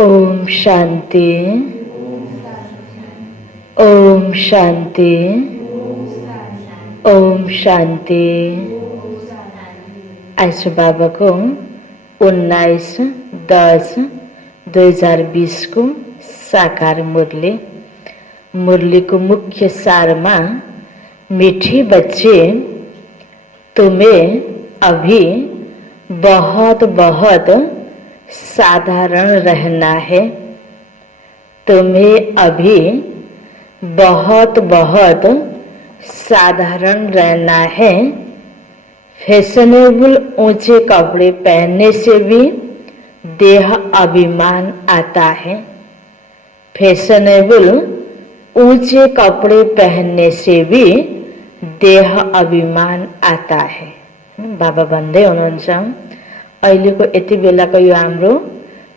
ओम शांति। ओम शांति। ओम शांति। आज बाबा को 19/10/2020 को साकार मुरली। मुरली को मुख्य सार में, मीठे बच्चे, तुम्हें अभी बहुत बहुत साधारण रहना है। तुम्हें अभी बहुत बहुत साधारण रहना है। फैशनेबल ऊंचे कपड़े पहनने से भी देह अभिमान आता है। फैशनेबल ऊंचे कपड़े पहनने से भी देह अभिमान आता है। बाबा भन्दै हुनुहुन्छ अहिलेको यति बेलाको यो हाम्रो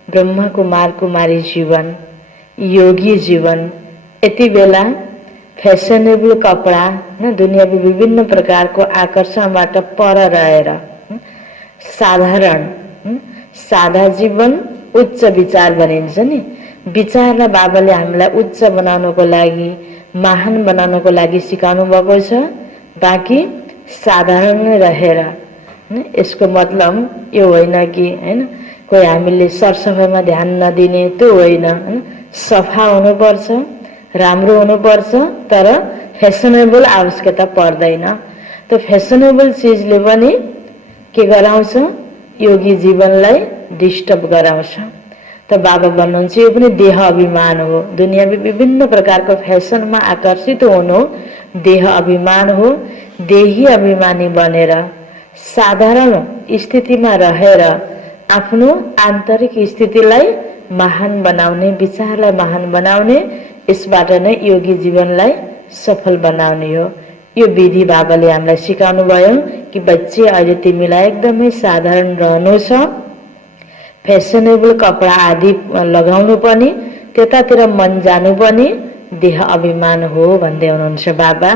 ब्रह्म कुमार कुमारी जीवन, योगी जीवन, यति बेला फैशनेबल कपडा न दुनियाँको विभिन्न प्रकारको आकर्षणबाट पर रहेर साधारण सादा जीवन उच्च विचार भनिन्छ नि। विचारलाई बाबाले हामीलाई उच्च बनाउनको लागि, महान बनाउनको लागि सिकाउनु भएको छ। बाँकी साधारण नै रहेर, यसको मतलब यो होइन कि हैन कोही हामीले सरसफाइमा ध्यान नदिने, त्यो होइन। सफा हुनुपर्छ, राम्रो हुनुपर्छ, तर फैशनेबल आवश्यकता पर्दैन। त्यो फैशनेबल चिजले पनि के गराउँछ? योगी जीवनलाई डिस्टर्ब गराउँछ। त बाबा भन्नुहुन्छ यो पनि देह अभिमान हो। दुनियाँमा विभिन्न प्रकारको फैसनमा आकर्षित हुनु देह अभिमान हो। देही अभिमानी बनेर साधारण स्थितिमा रहेर आफ्नो आन्तरिक स्थितिलाई महान बनाउने, विचारलाई महान बनाउने, यसबाट नै योगी जीवनलाई सफल बनाउने हो। यो विधि बाबाले हामीलाई सिकाउनु भयो कि बच्चे अहिले तिमीलाई एकदमै साधारण रहनु छ। फैशनेबल कपडा आदि लगाउनु पनि, त्यतातिर मन जानु पनि देह अभिमान हो भन्दै हुनुहुन्छ बाबा।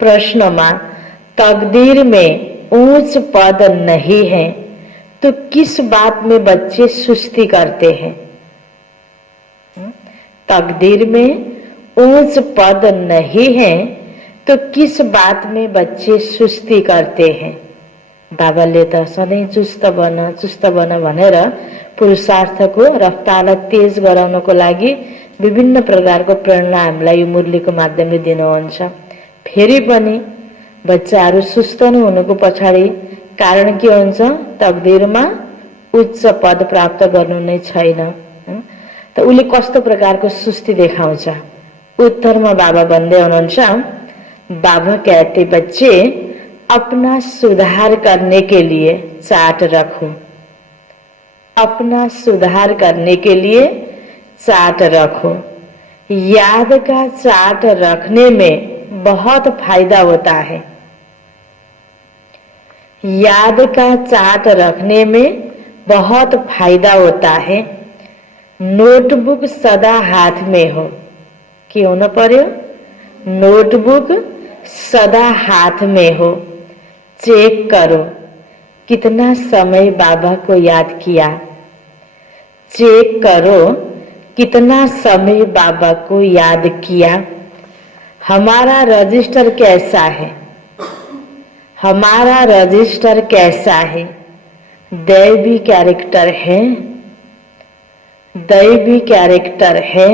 प्रश्नमा तकदीर में ऊंच पद नहीं है तो किस बात में बच्चे सुस्ती करते हैं? तकदीर में ऊंच पद नहीं है तो किस बात में बच्चे सुस्ती करते हैं? बाबाले त सधैँ चुस्त बन भनेर पुरुषार्थको रफ्तारलाई तेज गराउनको लागि विभिन्न प्रकारको प्रेरणा हामीलाई यो मुरलीको माध्यमले दिनुहुन्छ। फेरि पनि बच्चाहरू सुस्त नहुनुको पछाडि कारण के हुन्छ? तकदीरमा उच्च पद प्राप्त गर्नु नै छैन। त उले कस्तो प्रकारको सुस्ती देखाउँछ? उत्तरमा बाबा भन्दै हुनुहुन्छ, बाबा कहते बच्चे अपना सुधार करने के लिए चार्ट रखो। अपना सुधार करने के लिए चार्ट रखो। याद का चार्ट रखने में बहुत फायदा होता है। याद का चार्ट रखने में बहुत फायदा होता है। नोटबुक सदा हाथ में हो। के होना पर्यो? नोटबुक सदा हाथ में हो। चेक करो कितना समय बाबा को याद किया। चेक करो कितना समय बाबा को याद किया। हमारा रजिस्टर कैसा है? हमारा रजिस्टर कैसा है? दैवी कैरेक्टर है। दैवी कैरेक्टर है।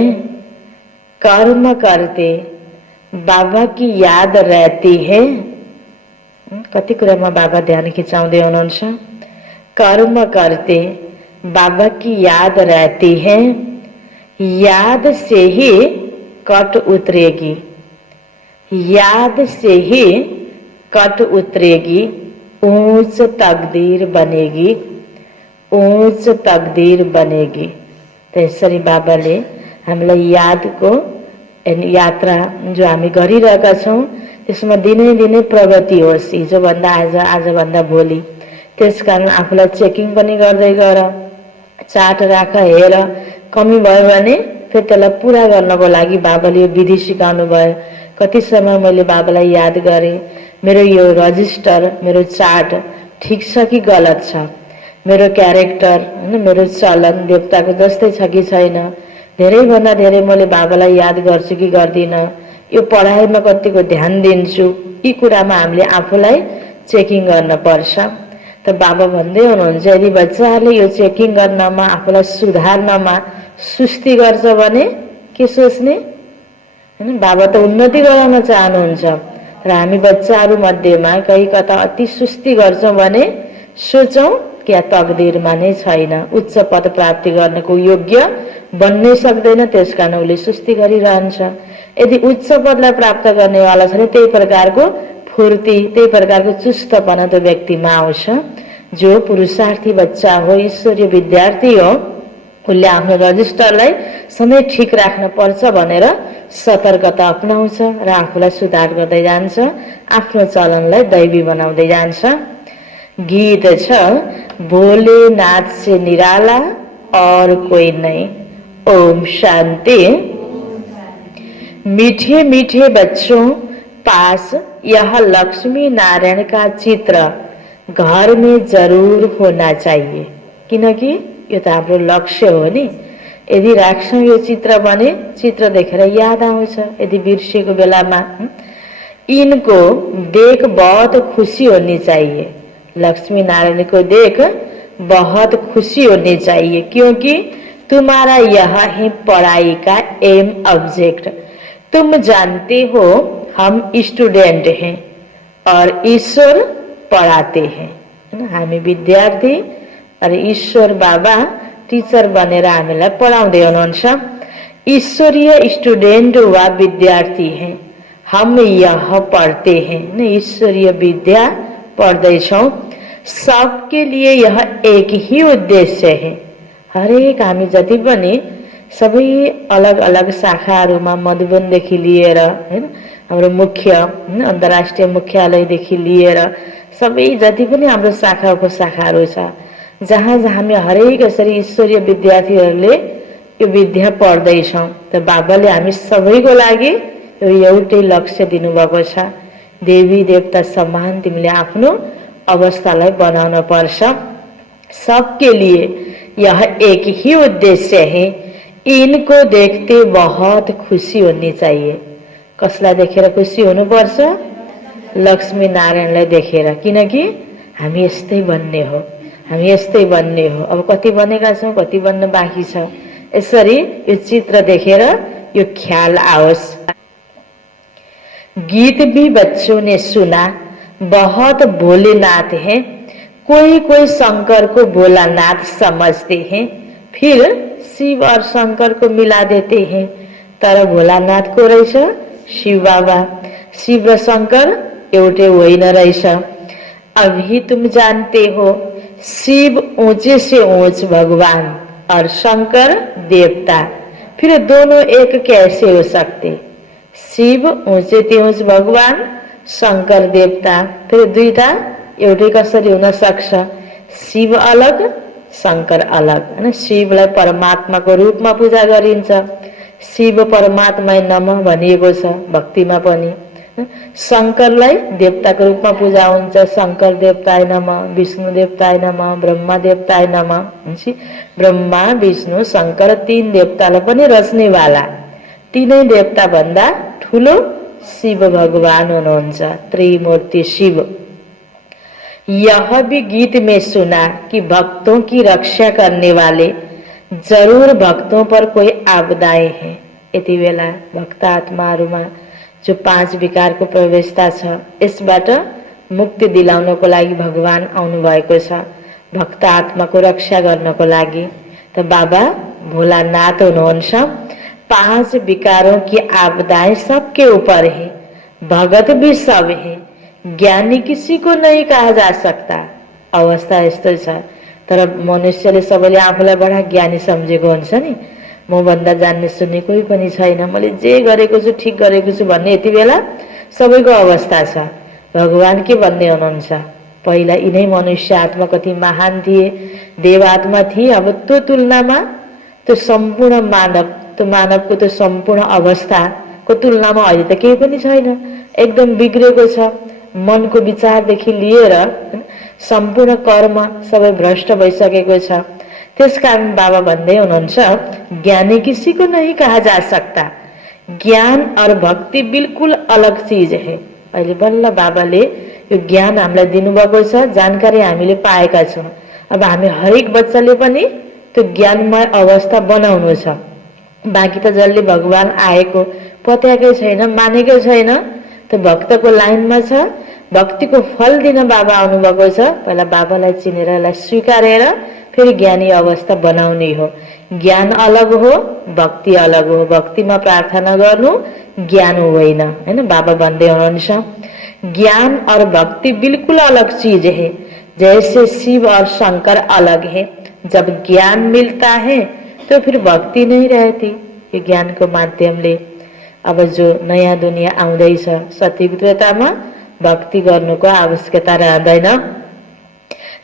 कर्म करते बाबा की याद रहती है। कति कुरामा बाबा ध्यान खिचाउँदै हुनुहुन्छ। कर्म करते बाबा की याद रहती है। याद से ही कट उतरेगी। याद से ही कट उतरेगी। ऊंच तकदीर बनेगी। ऊंच तकदीर बनेगी। त्यसरी बाबाले हामीलाई यादको यात्रा जो हामी गरिरहेका छौं त्यसमा दिनै दिनै प्रगति होस्। हिजोभन्दा आज, आजभन्दा भोलि। त्यसकारण आफूलाई चेकिङ पनि गर्दै गर। चार्ट राख, हेर। कमी भयो भने फेरि त्यसलाई पुरा गर्नको लागि बाबाले यो विधि सिकाउनु भयो। कति समय मैले बाबालाई याद गरेँ, मेरो यो रजिस्टर, मेरो चार्ट ठिक छ कि गलत छ? मेरो क्यारेक्टर हैन, मेरो चलन देवताको जस्तै छ कि छैन, धेरैभन्दा धेरै मैले बाबालाई याद गर्छु कि गर्दिन, यो पढाइमा कतिको ध्यान दिन्छु, यी कुरामा हामीले आफूलाई चेकिङ गर्न पर्छ। त बाबा भन्दै हुनुहुन्छ यदि बच्चाहरूले यो चेकिङ गर्नमा आफूलाई सुधार्नमा सुस्ती गर्छ भने के सोच्ने हैन, बाबा त उन्नति गराउन चाहनुहुन्छ, र हामी बच्चाहरू मध्येमा कहीँ कता अति सुस्ती गर्छौँ भने सोचौँ क्या तकदिरमा नै छैन, उच्च पद प्राप्ति गर्नको योग्य बन्नै सक्दैन, त्यसकारण उसले सुस्ती गरिरहन्छ। यदि उच्च पदलाई प्राप्त गर्नेवाला छ भने त्यही प्रकारको फुर्ती, त्यही प्रकारको चुस्तपना त्यो व्यक्तिमा आउँछ। जो पुरुषार्थी बच्चा हो, ईश्वरीय विद्यार्थी हो, उसले आफ्नो रजिस्टरलाई सधैँ ठिक राख्न पर्छ भनेर सतर्कता अपनाउँछ र आफूलाई सुधार गर्दै जान्छ, आफ्नो चलनलाई दैवी बनाउँदै जान्छ। गीत छ, भोलेनाथ से निराला और कोई नहीं। ओम शांति। मीठे मीठे बच्चों, पास यह लक्ष्मी नारायण का चित्र घर में जरूर होना चाहिए, किनकि यो त हाम्रो लक्ष्य हो नि। यदि राख्छौँ यो चित्र भने चित्र देखेर याद आउँछ, यदि बिर्सेको बेलामा इनको देख बहुत खुशी होनी चाहिए। लक्ष्मी नारायण को देख बहुत खुशी होनी चाहिए, क्योंकि तुम्हारा यह है पढ़ाई का एम ऑब्जेक्ट। तुम जानते हो हम स्टूडेंट हैं और ईश्वर पढ़ाते हैं, हामी विद्यार्थी और ईश्वर बाबा टीचर बनेर हामीलाई पढाउँदै हुनुहुन्छ। ईश्वरीय स्टूडेंट वा विद्यार्थी हैं, हम यह पढ़ते हैं, ईश्वरीय विद्या पढ्दैछौँ। सबके लिए यह एक ही उद्देश्य है। हरेक हामी जति पनि सबै अलग अलग शाखाहरूमा मधुबनदेखि लिएर हैन, हाम्रो मुख्य अन्तर्राष्ट्रिय मुख्यालयदेखि लिएर सबै जति पनि हाम्रो शाखा उपशाखाहरू छ, जहाँ जहाँ हामी हरेक यसरी ईश्वरीय विद्यार्थीहरूले यो विद्या पढ्दैछौँ। त बाबाले हामी सबैको लागि यो एउटै लक्ष्य दिनुभएको छ, देवी देवता समान तिमीले आफ्नो अवस्थालाई बनाउन पर्छ। सबके लिए यह एक ही उद्देश्य है, इनको देखते बहुत खुशी होनी चाहिए। कसलाई देखेर खुसी हुनुपर्छ? लक्ष्मी नारायणलाई देखेर, किनकि हामी यस्तै बन्ने हो, हामी यस्तै बन्ने हो। अब कति बनेका छौँ, कति बन्न बाँकी छ, यसरी यो चित्र देखेर यो ख्याल आओस्। गीत भी बच्चों ने सुना, बहुत भोलेनाथ हैं, कोई कोई शंकर को भोलानाथ समझते हैं, फिर शिव और शंकर को मिला देते हैं। तर भोलानाथ को रहेछ शिव बाबा, शिव र शंकर एउटै होइन रहेछ। अभी तुम जानते हो शिव ऊंचे से ऊंच भगवान और शंकर देवता, फिर दोनों एक कैसे हो सकते? शिव ऊंचे ते ऊंच भगवान, शंकर देवता, फिर दुईटा एउटै कसरी हुन सक्छ? शिव अलग, शंकर अलग हैन। शिवलाई परमात्माको रूपमा पूजा गरिन्छ, शिव परमात्माय नमः भनिएको छ भक्तिमा पनि। शंकरलाई देवताको रूपमा पूजा हुन्छ, शंकर देवताय नमः, विष्णु देवताय नमः, ब्रह्मा देवताय नमः। ब्रह्मा विष्णु शंकर तीन देवतालाई पनि रच्नेवाला, तीनै देवता भन्दा ठुलो शिव भगवान हुनुहुन्छ, त्रिमूर्ति शिव। यह भी गीत में सुना कि भक्तों की रक्षा करने वाले जरूर भक्तों पर कोई आपदाएं हैं। यति बेला भक्त आत्माहरूमा जो 5 विकारको प्रवेशता छ, यसबाट मुक्ति दिलाउनको लागि भगवान आउनु भएको छ, भक्त आत्माको रक्षा गर्नको लागि। त बाबा भोलानाथ हुनुहुन्छ। 5 विकारों की आपदाएं सबके ऊपर है, भगत भी सब है, ज्ञानी किसी को नहीं कहा जा सकता। अवस्था यस्तो छ, तर मनुष्यले सबैले आफूलाई बडा ज्ञानी सम्झेको हुन्छ नि। म भन्दा जान्ने सुन्ने कोही पनि छैन, मैले जे गरेको छु ठिक गरेको छु भन्ने यति बेला सबैको अवस्था छ। भगवान के भन्ने हुनुहुन्छ? पहिला यिनै मनुष्य आत्मा कति महान थिए, देव आत्मा थिए। अब त्यो तुलनामा त्यो सम्पूर्ण मानव, त्यो मानवको त्यो सम्पूर्ण अवस्थाको तुलनामा अहिले त केही पनि छैन, एकदम बिग्रेको छ। मनको विचारदेखि लिएर सम्पूर्ण कर्म सबै भ्रष्ट भइसकेको छ। त्यसकारण बाबा भन्दै हुनुहुन्छ, ज्ञानी किसी को नहीं कहा जा सकता, ज्ञान और भक्ति बिल्कुल अलग चीज है। अहिले बल्ल बाबाले यो ज्ञान हामीलाई दिनुभएको छ, जानकारी हामीले पाएका छौँ। अब हामी हरेक बच्चाले पनि त्यो ज्ञानमय अवस्था बनाउनु छ। बाँकी त जसले भगवान आएको पत्याएकै छैन, मानेकै छैन, त्यो भक्तको लाइनमा छ। भक्तिको फल दिन बाबा आउनुभएको छ। पहिला बाबालाई चिनेर यसलाई स्वीकारेर फेरि ज्ञानी अवस्था बनाउने हो। ज्ञान अलग हो, भक्ति अलग हो। भक्तिमा प्रार्थना गर्नु, ज्ञान होइन, हैन। बाबा भन्दै हुनुहुन्छ, ज्ञान और भक्ति बिल्कुल अलग चीज है, जैसे शिव और शंकर अलग है। जब ज्ञान मिलता है तो फिर भक्ति नहीं रहती। यो ज्ञानको माध्यमले अब जो नयाँ दुनियाँ आउँदैछ, सतयुग त्रेतामा भक्ति गर्नुको आवश्यकता रहँदैन।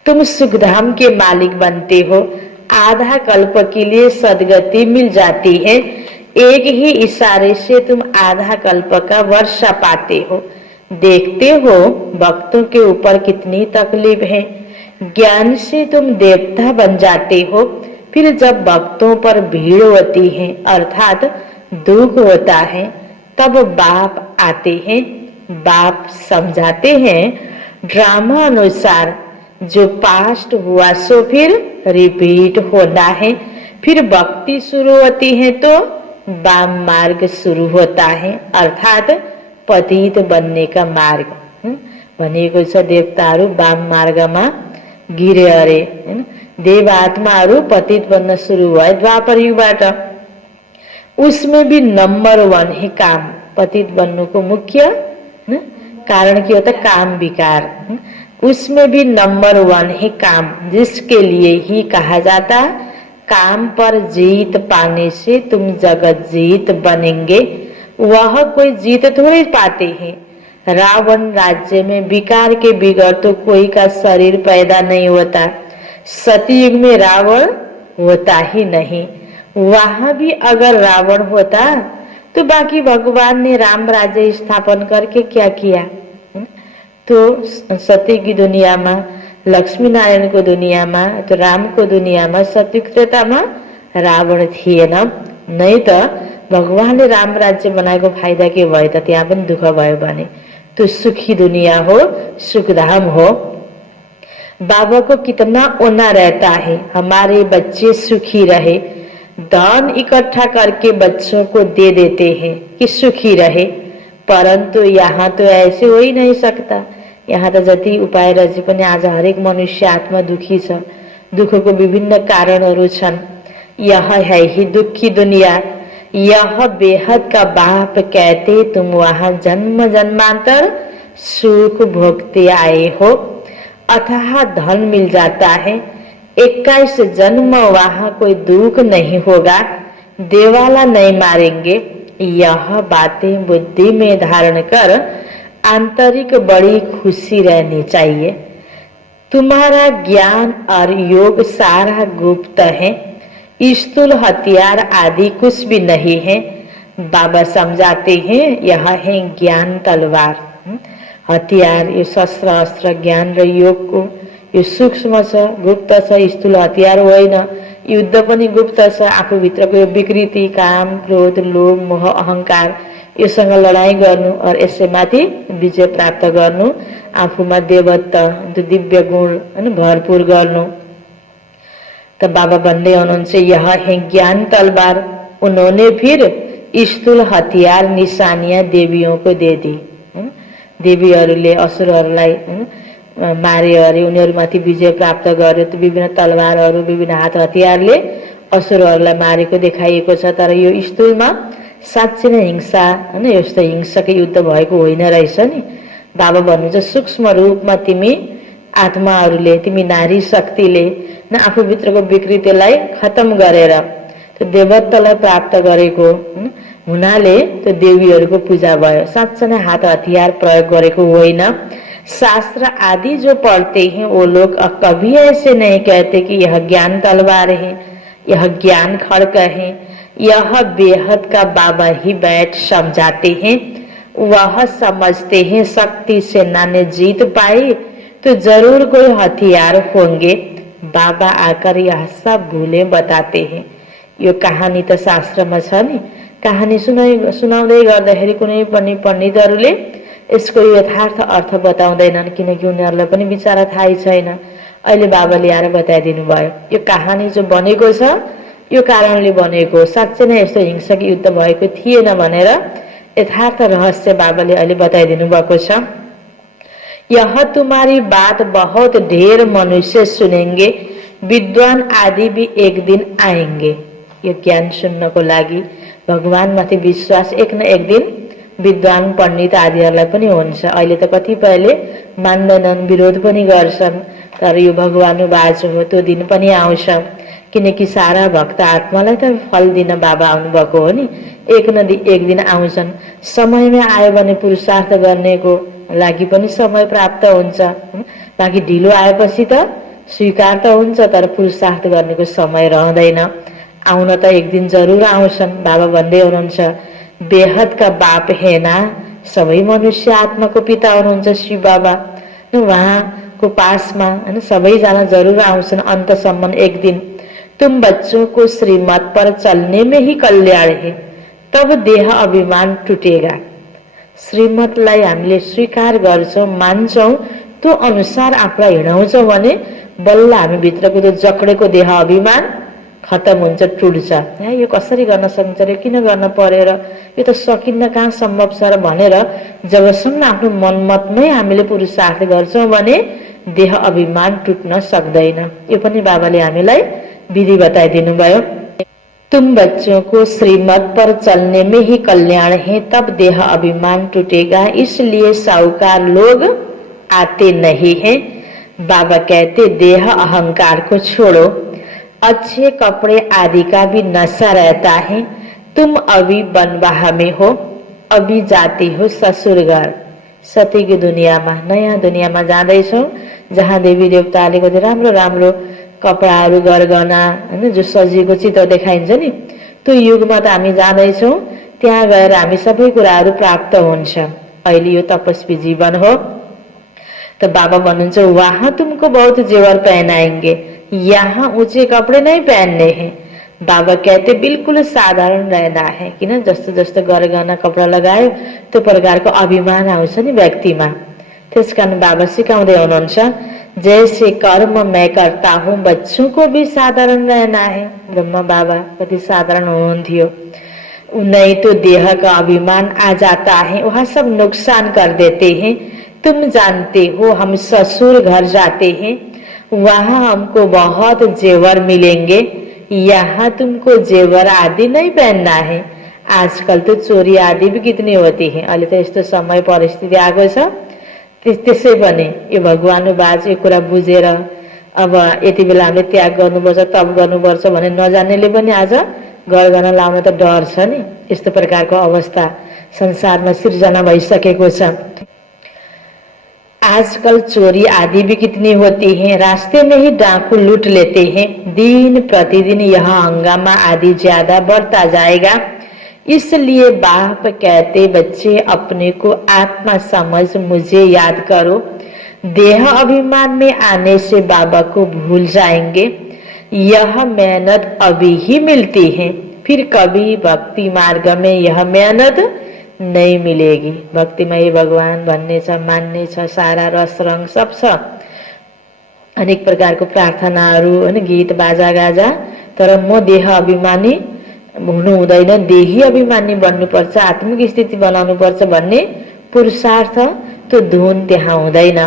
तुम सुखधाम के मालिक बनते हो, आधा कल्प के लिए सदगति मिल जाती है, एक ही इशारे से तुम आधा कल्प का वर्षा पाते हो। देखते हो भक्तों के ऊपर कितनी तकलीफ है, ज्ञान से तुम देवता बन जाते हो। फिर जब भक्तों पर भीड़ होती है अर्थात दुख होता है, तब बाप आते हैं। बाप समझाते हैं ड्रामा अनुसार, जो पास्ट हुआ सो फिर रिपीट होना है। फिर भक्ति शुरू होती है तो वाम मार्ग शुरू होता है, अर्थात पतित बनने का मार्ग। भनिएको छ देवताहरू वाम मार्गमा गिरे अरे, हैन। देव आत्माहरू पतित बन्न शुरू भए द्वापर युगबाट। उसमें भी नंबर 1 है काम। पतित बन्नुको मुख्य कारण के होता काम विकार। उसमें भी नंबर 1 है काम, जिसके लिए ही कहा जाता, काम पर जीत पाने से तुम जगत जीत बनेंगे। वह कोई जीत थोड़ी पाते हैं। रावण राज्य में विकार के बिगड़ तो कोई का शरीर पैदा नहीं होता। सतयुग में रावण होता ही नहीं। वहां भी अगर रावण होता तो बाकी भगवान ने राम राज्य स्थापन करके क्या किया। तो सत्य की दुनिया में, लक्ष्मी नारायण को दुनिया में, तो राम को दुनिया में, सतयुग त्रेतामा रावण थिएन। नहीं तो भगवानले राम राज्य बनाएको फाइदा के भयो त, त्यहाँ पनि दुःख भयो भने। तो सुखी दुनिया हो, सुखधाम हो। बाबा को कितना ओना रहता है हमारे बच्चे सुखी रहे। दान इकट्ठा करके बच्चों को दे देते हैं कि सुखी रहे, परंतु यहाँ तो ऐसे हो ही नहीं सकता। यहाँ त जति उपाय रचे पनि आज हरेक मनुष्य आत्मा दुखी छ। दुखको विभिन्न कारणहरू छन्। यह है ही दुखी दुनिया। यह बेहद का बाप कहते, तुम वहाँ जन्म जन्मांतर सुख भोगते आए हो। अथाह धन मिल जाता है, 21 जन्म वहाँ कोई दुख नहीं होगा, देवाला नहीं मारेंगे। यह बातें बुद्धि में धारण कर आंतरिक बड़ी खुशी रहनी चाहिए। तुम्हारा ज्ञान और योग सारा गुप्त है, स्थूल हथियार आदि कुछ भी नहीं है। बाबा समझाते हैं यह है ज्ञान तलवार। हतियार यो शस्त्र अस्त्र ज्ञान र योगको यो सूक्ष्म छ, गुप्त छ, स्थूल हतियार होइन। युद्ध पनि गुप्त छ। आफूभित्रको यो विकृति, काम, क्रोध, लोभ, मोह, अहंकार योसँग लडाईँ गर्नु और यसै माथि विजय प्राप्त गर्नु, आफूमा देवत्व, दिव्य गुण हैन भरपूर गर्नु। त बाबा भन्दै हुनुहुन्छ यह है ज्ञान तलवार। उन्होंने फिर स्थूल हतियार निशानियां देवियों को दे दी। देवीहरूले असुरहरूलाई मारे अरे, उनीहरूमाथि विजय प्राप्त गर्यो। त विभिन्न तलवारहरू, विभिन्न हात हतियारले असुरहरूलाई मारेको देखाइएको छ। तर यो स्थूलमा साँच्चै नै हिंसा हैन, यस्तो हिंसाकै युद्ध भएको होइन रहेछ नि। बाबा भन्नुहुन्छ सूक्ष्म रूपमा तिमी आत्माहरूले, तिमी नारी शक्तिले न आफूभित्रको विकृतिलाई खत्म गरेर त्यो देवत्वलाई प्राप्त गरेको हुनाले त्यो देवीहरूको पूजा भयो। साँच्चै नै हात हतियार प्रयोग गरेको होइन। शास्त्र आदि जो पढ़ते हैं वो लोग कभी ऐसे नहीं कहते कि यह ज्ञान तलवार है, यह ज्ञान खड़ग है। यह बेहद का बाबा ही बैठ समझाते हैं। वह समझते हैं शक्ति सेना ने जीत पाई तो जरूर कोई हथियार होंगे। बाबा आकर यह सब भूले बताते हैं। यो कहानी त शास्त्रमा छ नि। कहानी सुनाउँदै गर्दाखेरि कुनै पनि पण्डितहरूले यसको यथार्थ अर्थ बताउँदैनन्, किनकि उनीहरूलाई पनि बिचारा थाहै छैन। अहिले बाबाले आएर बताइदिनु भयो। यो कहानी जो बनेको छ यो कारणले बनेको, साँच्चै नै यस्तो हिंसक युद्ध भएको थिएन भनेर यथार्थ रहस्य बाबाले अहिले बताइदिनु भएको छ। यह तुम्हारी बात बहुत ढेर मनुष्य सुनेंगे, विद्वान आदि भी एक दिन आएंगे। यो ज्ञान सुन्नको लागि भगवानमाथि विश्वास एक न एक दिन विद्वान पण्डित आदिहरूलाई पनि हुन्छ। अहिले त कतिपयले मान्दैनन्, विरोध पनि गर्छन्, तर यो भगवानुवाच हो, त्यो दिन पनि आउँछ। किनकि सारा भक्त आत्मालाई त फल दिन बाबा आउनुभएको हो नि। एक न एक दिन आउँछन्। समयमा आयो भने पुरुषार्थ गर्नेको लागि पनि समय प्राप्त हुन्छ। बाँकी ढिलो आएपछि त स्वीकार त हुन्छ, तर पुरुषार्थ गर्नेको समय रहँदैन। आउन त एक दिन जरुर आउँछन्। बाबा भन्दै हुनुहुन्छ, बेहदका बाप हेना, सबै मनुष्य आत्माको पिता हुनुहुन्छ शिव बाबा। उहाँको पासमा हैन सबैजना जरुर आउँछन् अन्तसम्म एक दिन। तुम बच्चों को श्रीमत पर चलने में ही कल्याण है, तब देह अभिमान टुटेगा। श्रीमतलाई हामीले स्वीकार गर्छौं, मान्छौं, त्यो अनुसार आफूलाई हिँडाउँछौं भने बल्ल हामी भित्रको त्यो जकडेको देह अभिमान खतम हुन्छ, टुट्छ। यो कसरी गर्न सकिन्छ र किन गर्न पर्यो र यो त सकिन्न, कहाँ सम्भव छ र भनेर जबसम्म आफ्नो मनमतमै हामीले पुरुषार्थ गर्छौं भने देह अभिमान टुट्न सक्दैन। यो पनि बाबाले हामीलाई विधि बताइदिनु भयो। तुम बच्चों को श्रीमत पर चलने में ही कल्याण है, तब देह अभिमान टूटेगा, इसलिए साहूकार लोग आते नहीं हैं। बाबा कहते देह अहंकार को छोड़ो, अच्छे कपड़े आदि का भी नशा रहता है। तुम अभी बनवाह में हो, अभी जाती हो ससुर घर। सतीको दुनियाँमा, नयाँ दुनियाँमा जाँदैछौ, जहाँ देवी देवताले कति राम्रो राम्रो कपडाहरू गरगहना हैन जो सजिएको चित्र देखाइन्छ नि, त्यो युगमा त हामी जाँदैछौँ। त्यहाँ गएर हामी सबै कुराहरू प्राप्त हुन्छ। अहिले यो तपस्वी जीवन हो। तो बाबा भन्नुहुन्छ, वहाँ तुमको बहुत जेवर पहनाएंगे, यहाँ ऊंचे कपड़े नहीं पहनने हैं। बाबा कहते बिल्कुल साधारण रहना है, किन जस्तो जस्तो गरगहना कपडा लगायो त्यो प्रकारको अभिमान आउँछ नि व्यक्तिमा। त्यसकारण बाबा सिकाउँदै हुनुहुन्छ, जैसे कर्म मैं करता हूँ, बच्चों को भी साधारण रहना है। ब्रह्मा बाबा कति साधारण हुनुहुन्थ्यो। नहीं तो देह का अभिमान आ जाता है, वह सब नुकसान कर देते हैं। तुम जानते हो हम ससुर घर जाते हैं, वहाँ हमको बहुत जेवर मिलेंगे, यहाँ तुमको जेवर आदि नहीं पहनना है। आजकल तो चोरी आदि भी कितनी होती है। अहिले त यस्तो समय परिस्थिति आएको छ। त्यसै पनि यो भगवानुवाच यो कुरा बुझेर अब यति बेला हामीले त्याग गर्नुपर्छ, तप गर्नुपर्छ भने नजान्नेले पनि आज गरगहना लाउन त डर छ नि। यस्तो प्रकारको अवस्था संसारमा सिर्जना भइसकेको छ। आजकल चोरी आदि भी कितनी होती है, रास्ते में ही डाकू लूट लेते हैं। दिन प्रतिदिन यह हंगामा आदि ज्यादा बढ़ता जाएगा। इसलिए बाप कहते बच्चे अपने को आत्मा समझ मुझे याद करो। देह अभिमान में आने से बाबा को भूल जाएंगे। यह मेहनत अभी ही मिलती है, फिर कभी भक्ति मार्ग में यह मेहनत नहीं मिलेगी। भक्तिमा ये भगवान भन्ने छ, मान्ने छ, सारा रस रंग सब छ। अनेक प्रकारको प्रार्थनाहरू हैन, गीत बाजा गाजा, तर म देह अभिमानी हुनु हुँदैन, देही अभिमानी बन्नुपर्छ, आत्मिक स्थिति बनाउनुपर्छ भन्ने पुरुषार्थ त्यो धुन त्यहाँ हुँदैन।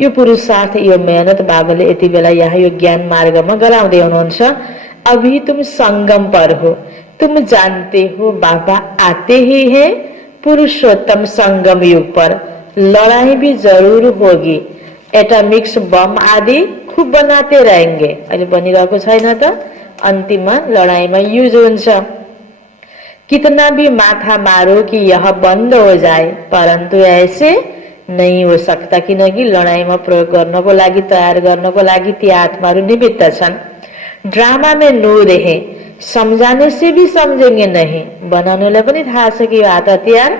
यो पुरुषार्थ यो मेहनत बाबाले यति बेला यहाँ यो ज्ञान मार्गमा गराउँदै हुनुहुन्छ। अभी तुम संगम पर हो, तुम जानते हो बाबा आते ही हैं पुरुषोत्तम संगम युग पर। लड़ाई भी जरूर होगी, एटॉमिक्स बम आदि खूब बनाते रहेंगे। अहिले बनिरहेको छैन त, अन्तिममा लड़ाईमा युज हुन्छ। कितना भी माथा मारो कि यह बंद हो जाए, परंतु ऐसे नहीं हो सकता, किनकि लड़ाईमा प्रयोग गर्नको लागि, तयार गर्नको लागि ती आत्माहरू निमित्त छन्। ड्रामा में नूर है, समझाने से भी समझेंगे नहीं। बनाउनेलाई पनि थाहा छ कि यो हात हतियार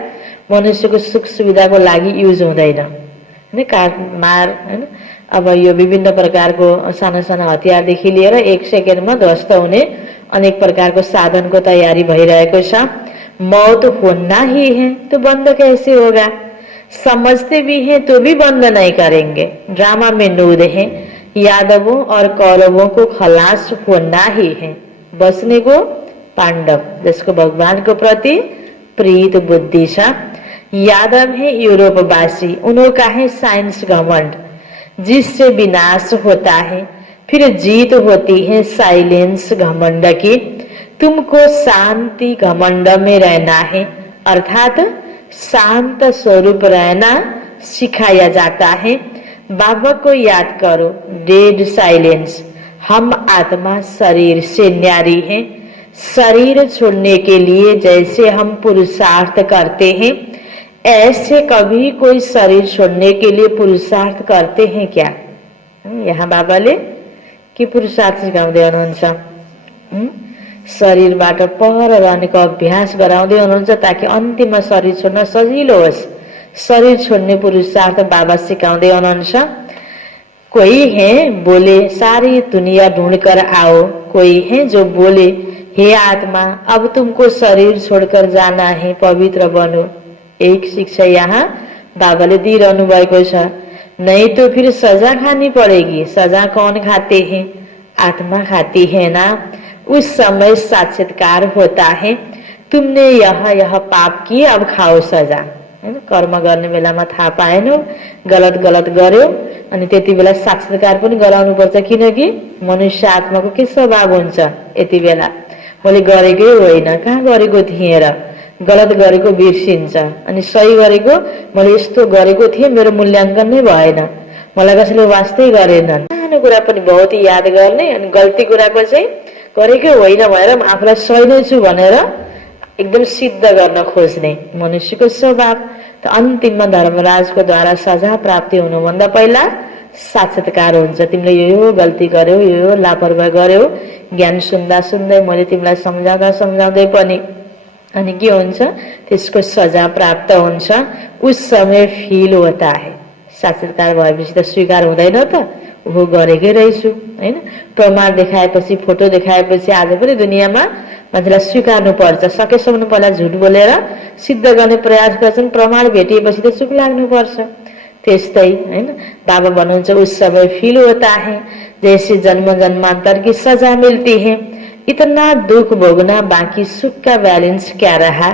मनुष्यको सुख सुविधाको लागि युज हुँदैन। हैन, काटमार हैन। अब यो विभिन्न प्रकारको साना साना हतियारदेखि लिएर 1 सेकेन्डमा ध्वस्त हुने अनेक प्रकारको साधनको तयारी भइरहेको छ। मौत होना ही है तो बंद कैसे होगा, समझते भी हैं तो भी बंद नहीं करेंगे। ड्रामा में नूर है, यादवों और कौरवों को खलास होना ही है, बचने को पांडव, जिसको भगवान के प्रति प्रीत बुद्धि छ। यादव है यूरोपवासी, उनका है साइंस घमंड, जिससे विनाश होता है फिर जीत होती है साइलेंस घमंड की। तुमको शांति घमंड में रहना है, अर्थात शांत स्वरूप रहना सिखाया जाता है। बाबा को याद करो, डेड साइलेंस। हम आत्मा शरीर से न्यारी है। शरीर छोड़ने के लिए जैसे हम पुरुषार्थ करते हैं, ऐसे कभी कोई शरीर छोड़ने के लिए पुरुषार्थ करते हैं क्या? यहाँ बाबाले के पुरुषार्थ सिकाउँदै हुनुहुन्छ? शरीरबाट पर रहनेको अभ्यास गराउँदै हुनुहुन्छ ताकि अन्तिममा शरीर छोड्न सजिलो होस्। शरीर छोड्ने पुरुषार्थ बाबा सिकाउँदै हुनुहुन्छ। कोई है बोले सारी दुनिया ढूंढ कर आओ, कोई है जो बोले हे आत्मा अब तुमको शरीर छोड़कर जाना है, पवित्र बनो। एक शिक्षा यहाँ बाबाले दिइरहनु भएको छ। नहीं तो फिर सजा खानी पड़ेगी। सजा कौन खाते हैं? आत्मा खाती है ना। उस समय साक्षात्कार होता है, तुमने यह पाप किए अब खाओ सजा। हैन, कर्म गर्ने बेलामा थाहा पाएनौ, गलत गलत गर्यो अनि त्यति बेला साक्षात्कार पनि गराउनु पर्छ, किनकि मनुष्य आत्माको के स्वभाव हुन्छ यति बेला मैले गरेकै होइन, कहाँ गरेको थिएँ र, गलत गरेको बिर्सिन्छ अनि सही गरेको मैले यस्तो गरेको थिएँ, मेरो मूल्याङ्कन नै भएन, मलाई कसैले वास्तै गरेनन्। सानो कुरा पनि बहुत याद गर्ने अनि गल्ती कुराको चाहिँ गरेकै होइन भनेर म आफूलाई सही नै छु भनेर एकदम सिद्ध गर्न खोज्ने मनुष्यको स्वभाव। त अन्तिममा धर्मराजको द्वारा सजा प्राप्ति हुनुभन्दा पहिला साक्षात्कार हुन्छ। तिमीले यो गल्ती गर्यौ, यो लापरवाही गर्यौ, ज्ञान सुन्दा सुन्दै मैले तिमीलाई सम्झाउँदा सम्झाउँदै पनि अनि के हुन्छ, त्यसको सजा प्राप्त हुन्छ। उस समय फिल होता है। साक्षात्कार भएपछि त स्वीकार हुँदैन त, ऊ गरेकै रहेछु हैन। प्रमाण देखाएपछि, फोटो देखाएपछि आज पनि दुनियाँमा मान्छेलाई स्वीकार्नु पर्छ। सकेसम्म पहिला झुट बोलेर सिद्ध गर्ने प्रयास गर्छन्, प्रमाण भेटिएपछि त चुप लाग्नु पर्छ। त्यस्तै हैन, बाबा भन्नुहुन्छ उस समय फील होता है जैसे जन्म जन्मांतर की सजा मिलती है। इतना दुख भोगना बाकी सुख का बैलेंस क्या रहा।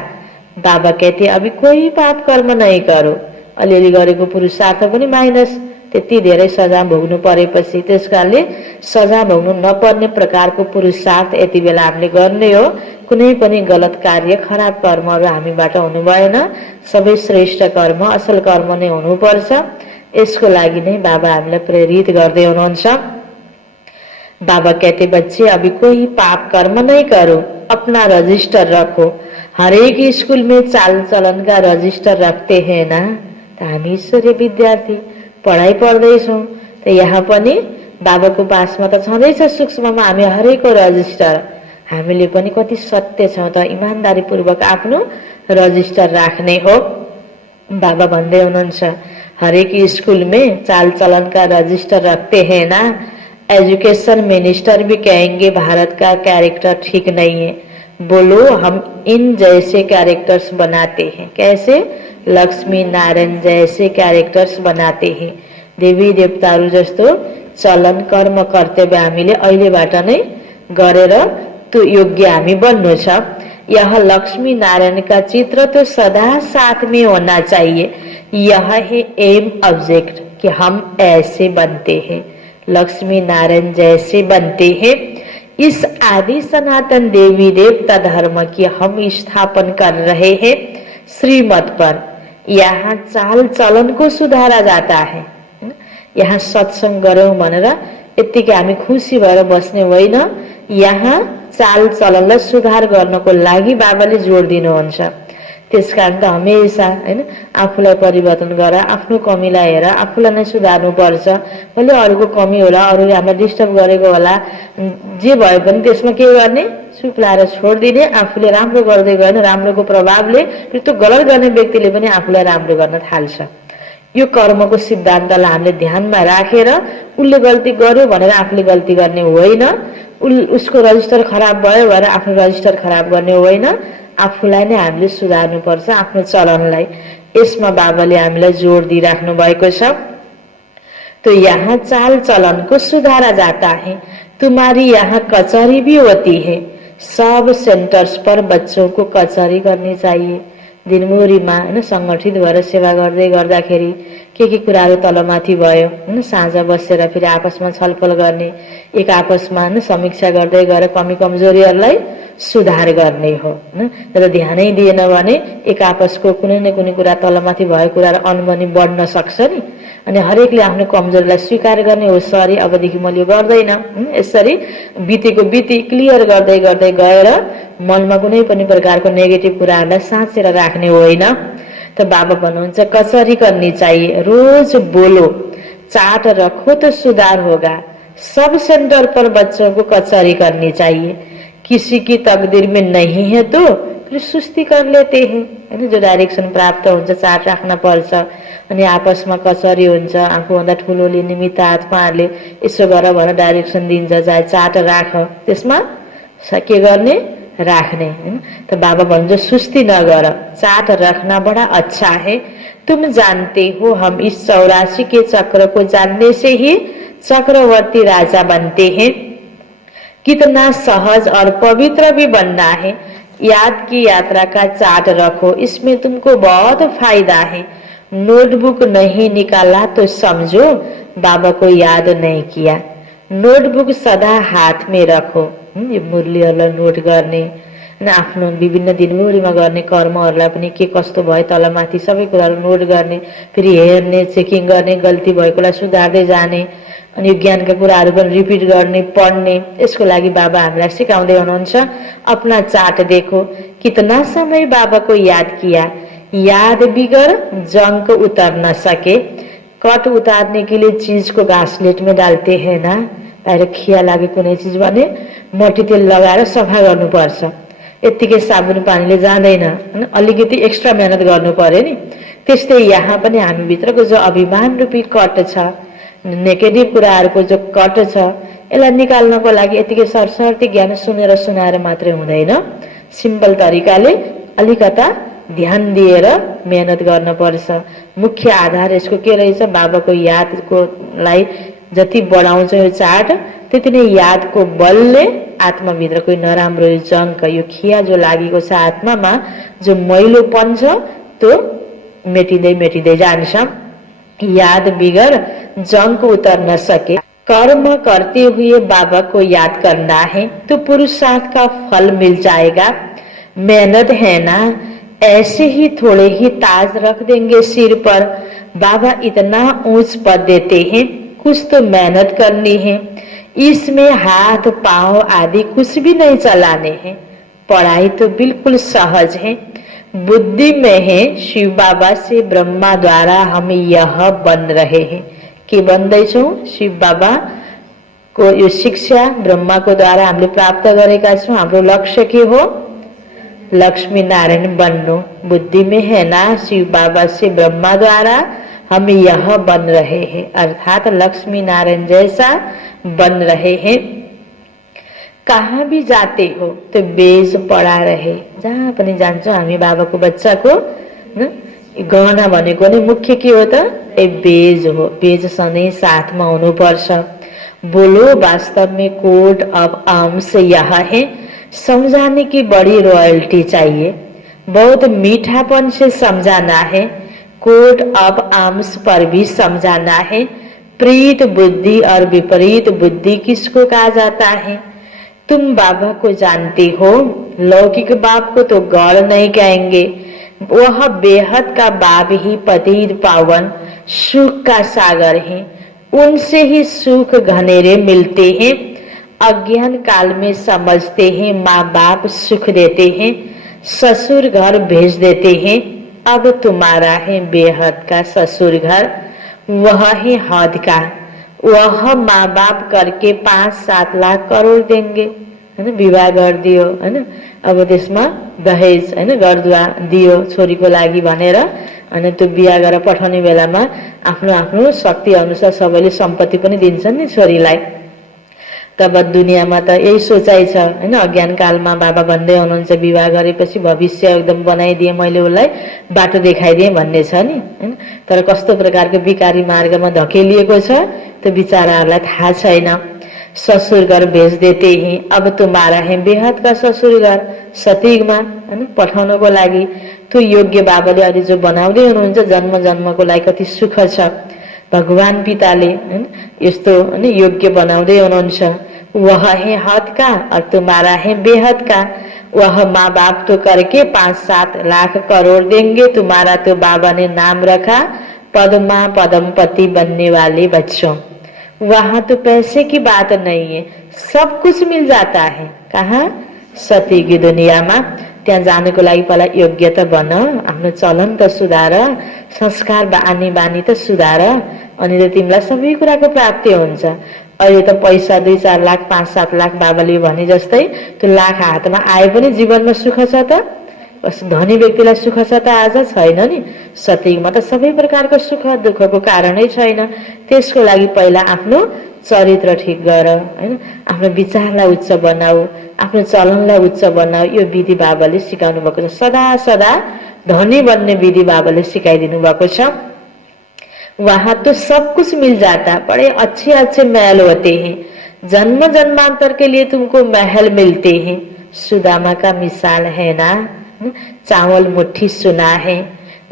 बाबा कहते अभी कोई पाप कर्म नहीं करो। अलिअलि गरेको पुरुषार्थ पनि माइनस, त्यति धेरै सजा भोग्नु परेपछि त्यसकारणले सजा भोग्नु नपर्ने प्रकारको पुरुषार्थ यति बेला हामीले गर्ने हो। कुनै पनि गलत कार्य, खराब कर्महरू हामीबाट हुनु भएन। सबै श्रेष्ठ कर्म, असल कर्म नै हुनुपर्छ। यसको लागि नै बाबा हामीलाई प्रेरित गर्दै हुनुहुन्छ। बाबा कहते बच्चे अभी कोई पाप कर्म नहीं करो, अपना रजिस्टर रखो। हरेक स्कूल में चाल चलन का रजिस्टर रखते हैं ना। त हामी ईश्वरीय विद्यार्थी पढाइ पढ्दैछौँ, त यहाँ पनि बाबाको पासमा त छँदैछ सूक्ष्ममा हामी हरेकको रजिस्टर। हामीले पनि कति सत्य छौँ त, इमानदारी पूर्वक आफ्नो रजिस्टर राख्ने हो। बाबा भन्दै हुनुहुन्छ हरेक स्कूल में चाल चलन का रजिस्टर रखते हैं ना। एजुकेशन मिनिस्टर भी कहेंगे भारत का कैरेक्टर ठीक नहीं है। बोलो हम इन जैसे कैरेक्टर्स बनाते हैं। कैसे? लक्ष्मी नारायण जैसे कैरेक्टर्स बनाते हैं। देवी देवताहरू जस्तो चलन कर्म कर्तव्य हामीले अहिलेबाट नै गरेर त्यो योग्य हामी बन्नु छ। यह लक्ष्मी नारायण का चित्र तो सदा साथ में होना चाहिए। यह है एम ऑब्जेक्ट कि हम ऐसे बनते हैं, लक्ष्मी नारायण जैसे बनते हैं। इस आदि सनातन देवी देवता धर्म की हम स्थापन कर रहे हैं श्रीमत पर। यहाँ चाल चलन को सुधारा जाता है। यहाँ सत्संग गरौँ भनेर यत्तिकै हामी खुसी भएर बस्ने होइन, यहाँ चाल चलनलाई सुधार गर्नको लागि बाबाले जोड दिनुहुन्छ। त्यसकारण त हमेशा हैन आफूलाई परिवर्तन गर, आफ्नो कमीलाई हेर, आफूलाई नै सुधार्नु पर्छ। भले अरूको कमी होला, अरूले हामीलाई डिस्टर्ब गरेको होला, जे भए पनि त्यसमा के गर्ने, चुप लाएर छोडिदिने। आफूले राम्रो गर्दै गयो भने राम्रोको प्रभावले त्यो गलत गर्ने व्यक्तिले पनि आफूलाई राम्रो गर्न थाल्छ। यो कर्मको सिद्धान्तलाई हामीले ध्यानमा राखेर उसले गल्ती गर्यो भनेर आफूले गल्ती गर्ने होइन, उसको रजिस्टर खराब भयो भनेर आफ्नो रजिस्टर खराब गर्ने होइन, आफूलाई नै हामीले सुधार्नुपर्छ आफ्नो चलनलाई। यसमा बाबाले हामीलाई जोड दिइराख्नु भएको छ। तो यहाँ चाल चलन को सुधारा जाता है, तुम्हारी यहाँ कचहरी भी होती है। सब सेंटर्स पर बच्चों को कचहरी करनी चाहिए। दिनभरिमा हैन संगठित भएर सेवा गर्दै गर्दाखेरि के कुराहरू तलमाथि भयो हैन, साँझ बसेर फेरि आपसमा छलफल गर्ने, एक आपसमा हैन समीक्षा गर्दै गएर कमी कमजोरीहरूलाई सुधार गर्ने हो हैन। तर ध्यानै दिएन भने एक आपसको कुनै न कुनै कुरा तलमाथि भएको कुराहरू अनबनी बढ्न सक्छ नि। अनि हरेकले आफ्नो कमजोरीलाई स्वीकार गर्ने हो, सरी अबदेखि मैले यो गर्दैन, यसरी बितेको बिति क्लियर गर्दै गर्दै गएर मनमा कुनै पनि प्रकारको नेगेटिभ कुराहरूलाई साँचेर राख्ने होइन। तो बाबा भन्नुहुन्छ कचहरी करनी चाहिए, रोज बोलो, चाट रखो तो सुधार होगा। सब सेंटर पर बच्चों को कचहरी करनी चाहिए। किसी की तकदीर में नहीं है तो फिर सुस्ती कर लेते हैं हैन। जो डाइरेक्सन प्राप्त हुन्छ चाट राख्न पर्छ। अनि आपसमा कचहरी हुन्छ, आफूभन्दा ठुलोले निमित्त आत्माहरूले यसो गर भनेर डाइरेक्सन दिन्छ, चाहे चाट राख, त्यसमा के गर्ने राख्ने हैन। तो बाबा भन्छ सुस्ती नगर, चाट रखना बड़ा अच्छा है। तुम जानते हो हम इस 84 के चक्र को जानने से ही चक्रवर्ती राजा बनते हैं। कितना सहज और पवित्र भी बनना है। याद की यात्रा का चार्ट रखो, इसमें तुमको बहुत फायदा है। नोटबुक नहीं निकाला तो समझो बाबा को याद नहीं किया। नोटबुक सदा हाथ में रखो। यो मुरलीहरूलाई नोट गर्ने, आफ्नो विभिन्न दिनभरिमा गर्ने कर्महरूलाई पनि के कस्तो भयो तलमाथि सबै कुराहरू नोट गर्ने, फेरि हेर्ने, चेकिङ गर्ने, गल्ती भएकोलाई सुधार्दै जाने, अनि यो ज्ञानका कुराहरू पनि रिपिट गर्ने, पढ्ने। यसको लागि बाबा हामीलाई सिकाउँदै हुनुहुन्छ। अपना चार्ट देखो, कितना समय बाबा को याद किया। याद बिगड़ जंक उतर न सके। कट उतारने के लिए चीज को घासलेट में डालते हैं ना, बाहिर खिया लागे कुनै चीज भने मट्टीतेल लगाएर सफा गर्नुपर्छ। यतिकै साबुन पानीले जाँदैन हैन, अलिकति एक्स्ट्रा मेहनत गर्नु पर्यो नि। त्यस्तै यहाँ पनि हामी भित्रको जो अभिमान रूपी कट छ, नेगेटिभ कुराहरूको जो कट छ, यसलाई निकाल्नको लागि यतिकै सरसर्ती ज्ञान सुनेर सुनाएर मात्रै हुँदैन। सिम्पल तरिकाले अलिकता ध्यान दिएर मेहनत गर्न पर्छ। मुख्य आधार यसको के रहेछ, बाबाको यादको लाई जति बढाउँछ यो चार्ट, त्यति नै यादको बलले आत्माभित्र कोही नराम्रो यो जङ्क, यो खिया जो लागेको छ आत्मामा, जो मैलोपन छ त्यो मेटिँदै मेटिँदै जान्छ। याद बिगड़ जंक उतर न सके। कर्म करते हुए बाबा को याद करना है तो पुरुषार्थ का फल मिल जाएगा। मेहनत है ना, ऐसे ही थोड़े ही ताज रख देंगे सिर पर। बाबा इतना ऊंच पद देते हैं, कुछ तो मेहनत करनी है। इसमें हाथ पांव आदि कुछ भी नहीं चलाने हैं। पढ़ाई तो बिल्कुल सहज है। बुद्धि में है, शिव बाबा से ब्रह्मा द्वारा हम यह बन रहे हैं। के बन्दैछौं, शिव बाबा को यो शिक्षा ब्रह्मा को द्वारा हामीले प्राप्त गरेका छौं। हाम्रो लक्ष्य के हो, लक्ष्मी नारायण बन्नु। बुद्धि में है ना, शिव बाबा से ब्रह्मा द्वारा हम यह बन रहे हैं, अर्थात लक्ष्मी नारायण जैसा बन रहे हैं। कहाँ भी जाते हो तो बेज पढा रहे। जहाँ पनि जान्छौं हामी बाबाको बच्चाको गहना भनेको नै मुख्य के हो त, बेज हो। बेज सधैँ साथमा हुनुपर्छ। बोलो वास्तव में कोड ऑफ आर्म्स यह है। समझाने की बड़ी रॉयल्टी चाहिए, बहुत मीठापन से समझाना है। कोड ऑफ आर्म्स पर भी समझाना है। प्रीत बुद्धि और विपरीत बुद्धि किसको कहा जाता है। तुम बाबा को जानते हो, लौकिक बाप को तो गौर नहीं कहेंगे। वह बेहद का बाप ही पतित पावन सुख का सागर है। उनसे ही सुख घनेरे मिलते हैं। अज्ञान काल में समझते हैं माँ बाप सुख देते हैं, ससुर घर भेज देते हैं। अब तुम्हारा है बेहद का ससुर घर, वह है हद का। वह माँ बाप करके 5-7 लाख करोड़ देंगे हैन, विवाह गरिदियो हैन। अब त्यसमा दहेज हैन गर्दुवा दियो छोरीको लागि भनेर अनि त्यो बिहा गरेर पठाउने बेलामा आफ्नो आफ्नो शक्ति अनुसार सबैले सम्पत्ति पनि दिन्छन् नि छोरीलाई। तब दुनियाँमा त यही सोचाइ छ हैन। अज्ञान कालमा बाबा भन्दै हुनुहुन्छ विवाह गरेपछि भविष्य एकदम बनाइदिए, मैले उसलाई बाटो देखाइदिएँ भन्ने छ नि हैन। तर कस्तो प्रकारको विकारी मार्गमा धकेलिएको छ त्यो बिचाराहरूलाई थाहा छैन। ससुर घर भेज देते ही अब तुम्हारा है बेहद का ससुर घर, सतीगमा हैन पठाउनको लागि त्यो योग्य बाबाले अहिले जो बनाउँदै हुनुहुन्छ जन्म जन्मको लागि कति सुख छ। भगवान पिताले हैन यस्तो हैन योग्य बनाउँदै हुनुहुन्छ। वह है हद का और तुम्हारा है बेहद का, वह माँ बाप तो करके 5-7 लाख करोड़ देंगे, तुम्हारा तो बाबा ने नाम रखा पद्मा पद्मपति बनने वाले बच्चों। वहां तो पैसे की बात नहीं है, सब कुछ मिल जाता है। कहाँ? सती की दुनियामा। त्यहाँ जानको लागि पहिला योग्यता बन, आफ्नो चलन त सुधार, संस्कार बानी बानी त सुधार, अनि त तिमीलाई सबै कुराको प्राप्ति हुन्छ। अहिले त पैसा 2-4 लाख 5-7 लाख बाबाले भने जस्तै त्यो लाख हातमा आए पनि जीवनमा सुख छ त? धनी व्यक्तिलाई सुख छ त? आज छैन नि। सतीमा त सबै प्रकारको सुख दुःखको कारणै छैन। त्यसको लागि पहिला आफ्नो चरित्र ठिक गर हैन, आफ्नो विचारलाई उच्च बनाऊ, आफ्नो चलनलाई उच्च बनाऊ। यो विधि बाबाले सिकाउनु भएको छ। सदा सदा धनी बन्ने विधि बाबाले सिकाइदिनु भएको छ। वहां तो सब कुछ मिल जाता, बड़े अच्छे अच्छे महल होते हैं, जन्म जन्मांतर के लिए तुमको महल मिलते हैं। सुदामा का मिसाल है ना, चावल मुट्ठी सुना है,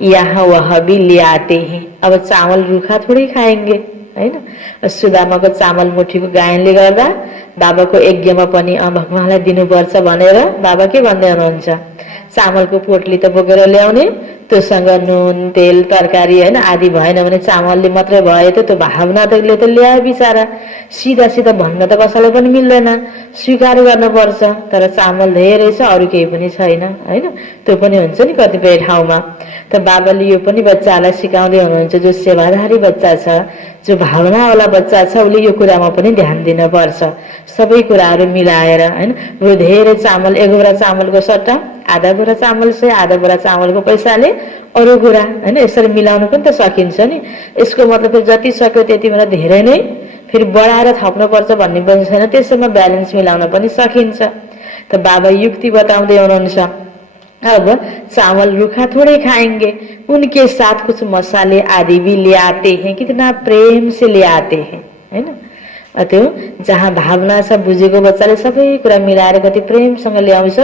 यहाँ वह भी ले आते हैं। अब चावल रूखा थोड़ी खाएंगे हैन। सुदामाको चामल मुठीको गायनले गर्दा बाबाको यज्ञमा पनि भगवानलाई दिनुपर्छ भनेर बाबा के भन्दै हुनुहुन्छ? चामलको पोटली त बोकेर ल्याउने, त्योसँग नुन तेल तरकारी हैन आदि भएन भने चामलले मात्रै भयो त त्यो भावनाले त ल्याए बिचारा। सिधा सिधा भन्न त कसैलाई पनि मिल्दैन, स्वीकार गर्नुपर्छ। तर चामल धेरै छ, अरू केही पनि छैन हैन। त्यो पनि हुन्छ नि कतिपय ठाउँमा। त बाबाले यो पनि बच्चालाई सिकाउँदै हुनुहुन्छ, जो सेवाधारी बच्चा छ, जो भावनावाला बच्चा छ, उसले यो कुरामा पनि ध्यान दिनुपर्छ। सबै कुराहरू मिलाएर हैन। वो धेरै चामल, 1 बोरा चामलको सट्टा आधा बोरा चामल से आधा बोरा चामलको पैसाले अरू कुरा हैन यसरी मिलाउनु पनि त सकिन्छ नि। यसको मतलब जति सक्यो त्यति बेला धेरै नै फेरि बढाएर थप्नुपर्छ भन्ने पनि छैन, त्यसैमा ब्यालेन्स मिलाउन पनि सकिन्छ। त बाबा युक्ति बताउँदै हुनुहुन्छ, अब चावल रूखा थोड़े खाएंगे, उनके साथ कुछ मसाले आदि भी ले आते हैं, कितना प्रेम से ले आते हैं हैन। त्यो जहाँ भावना छ बुझेको बच्चाले सबै कुरा मिलाएर कति प्रेमसँग ल्याउँछ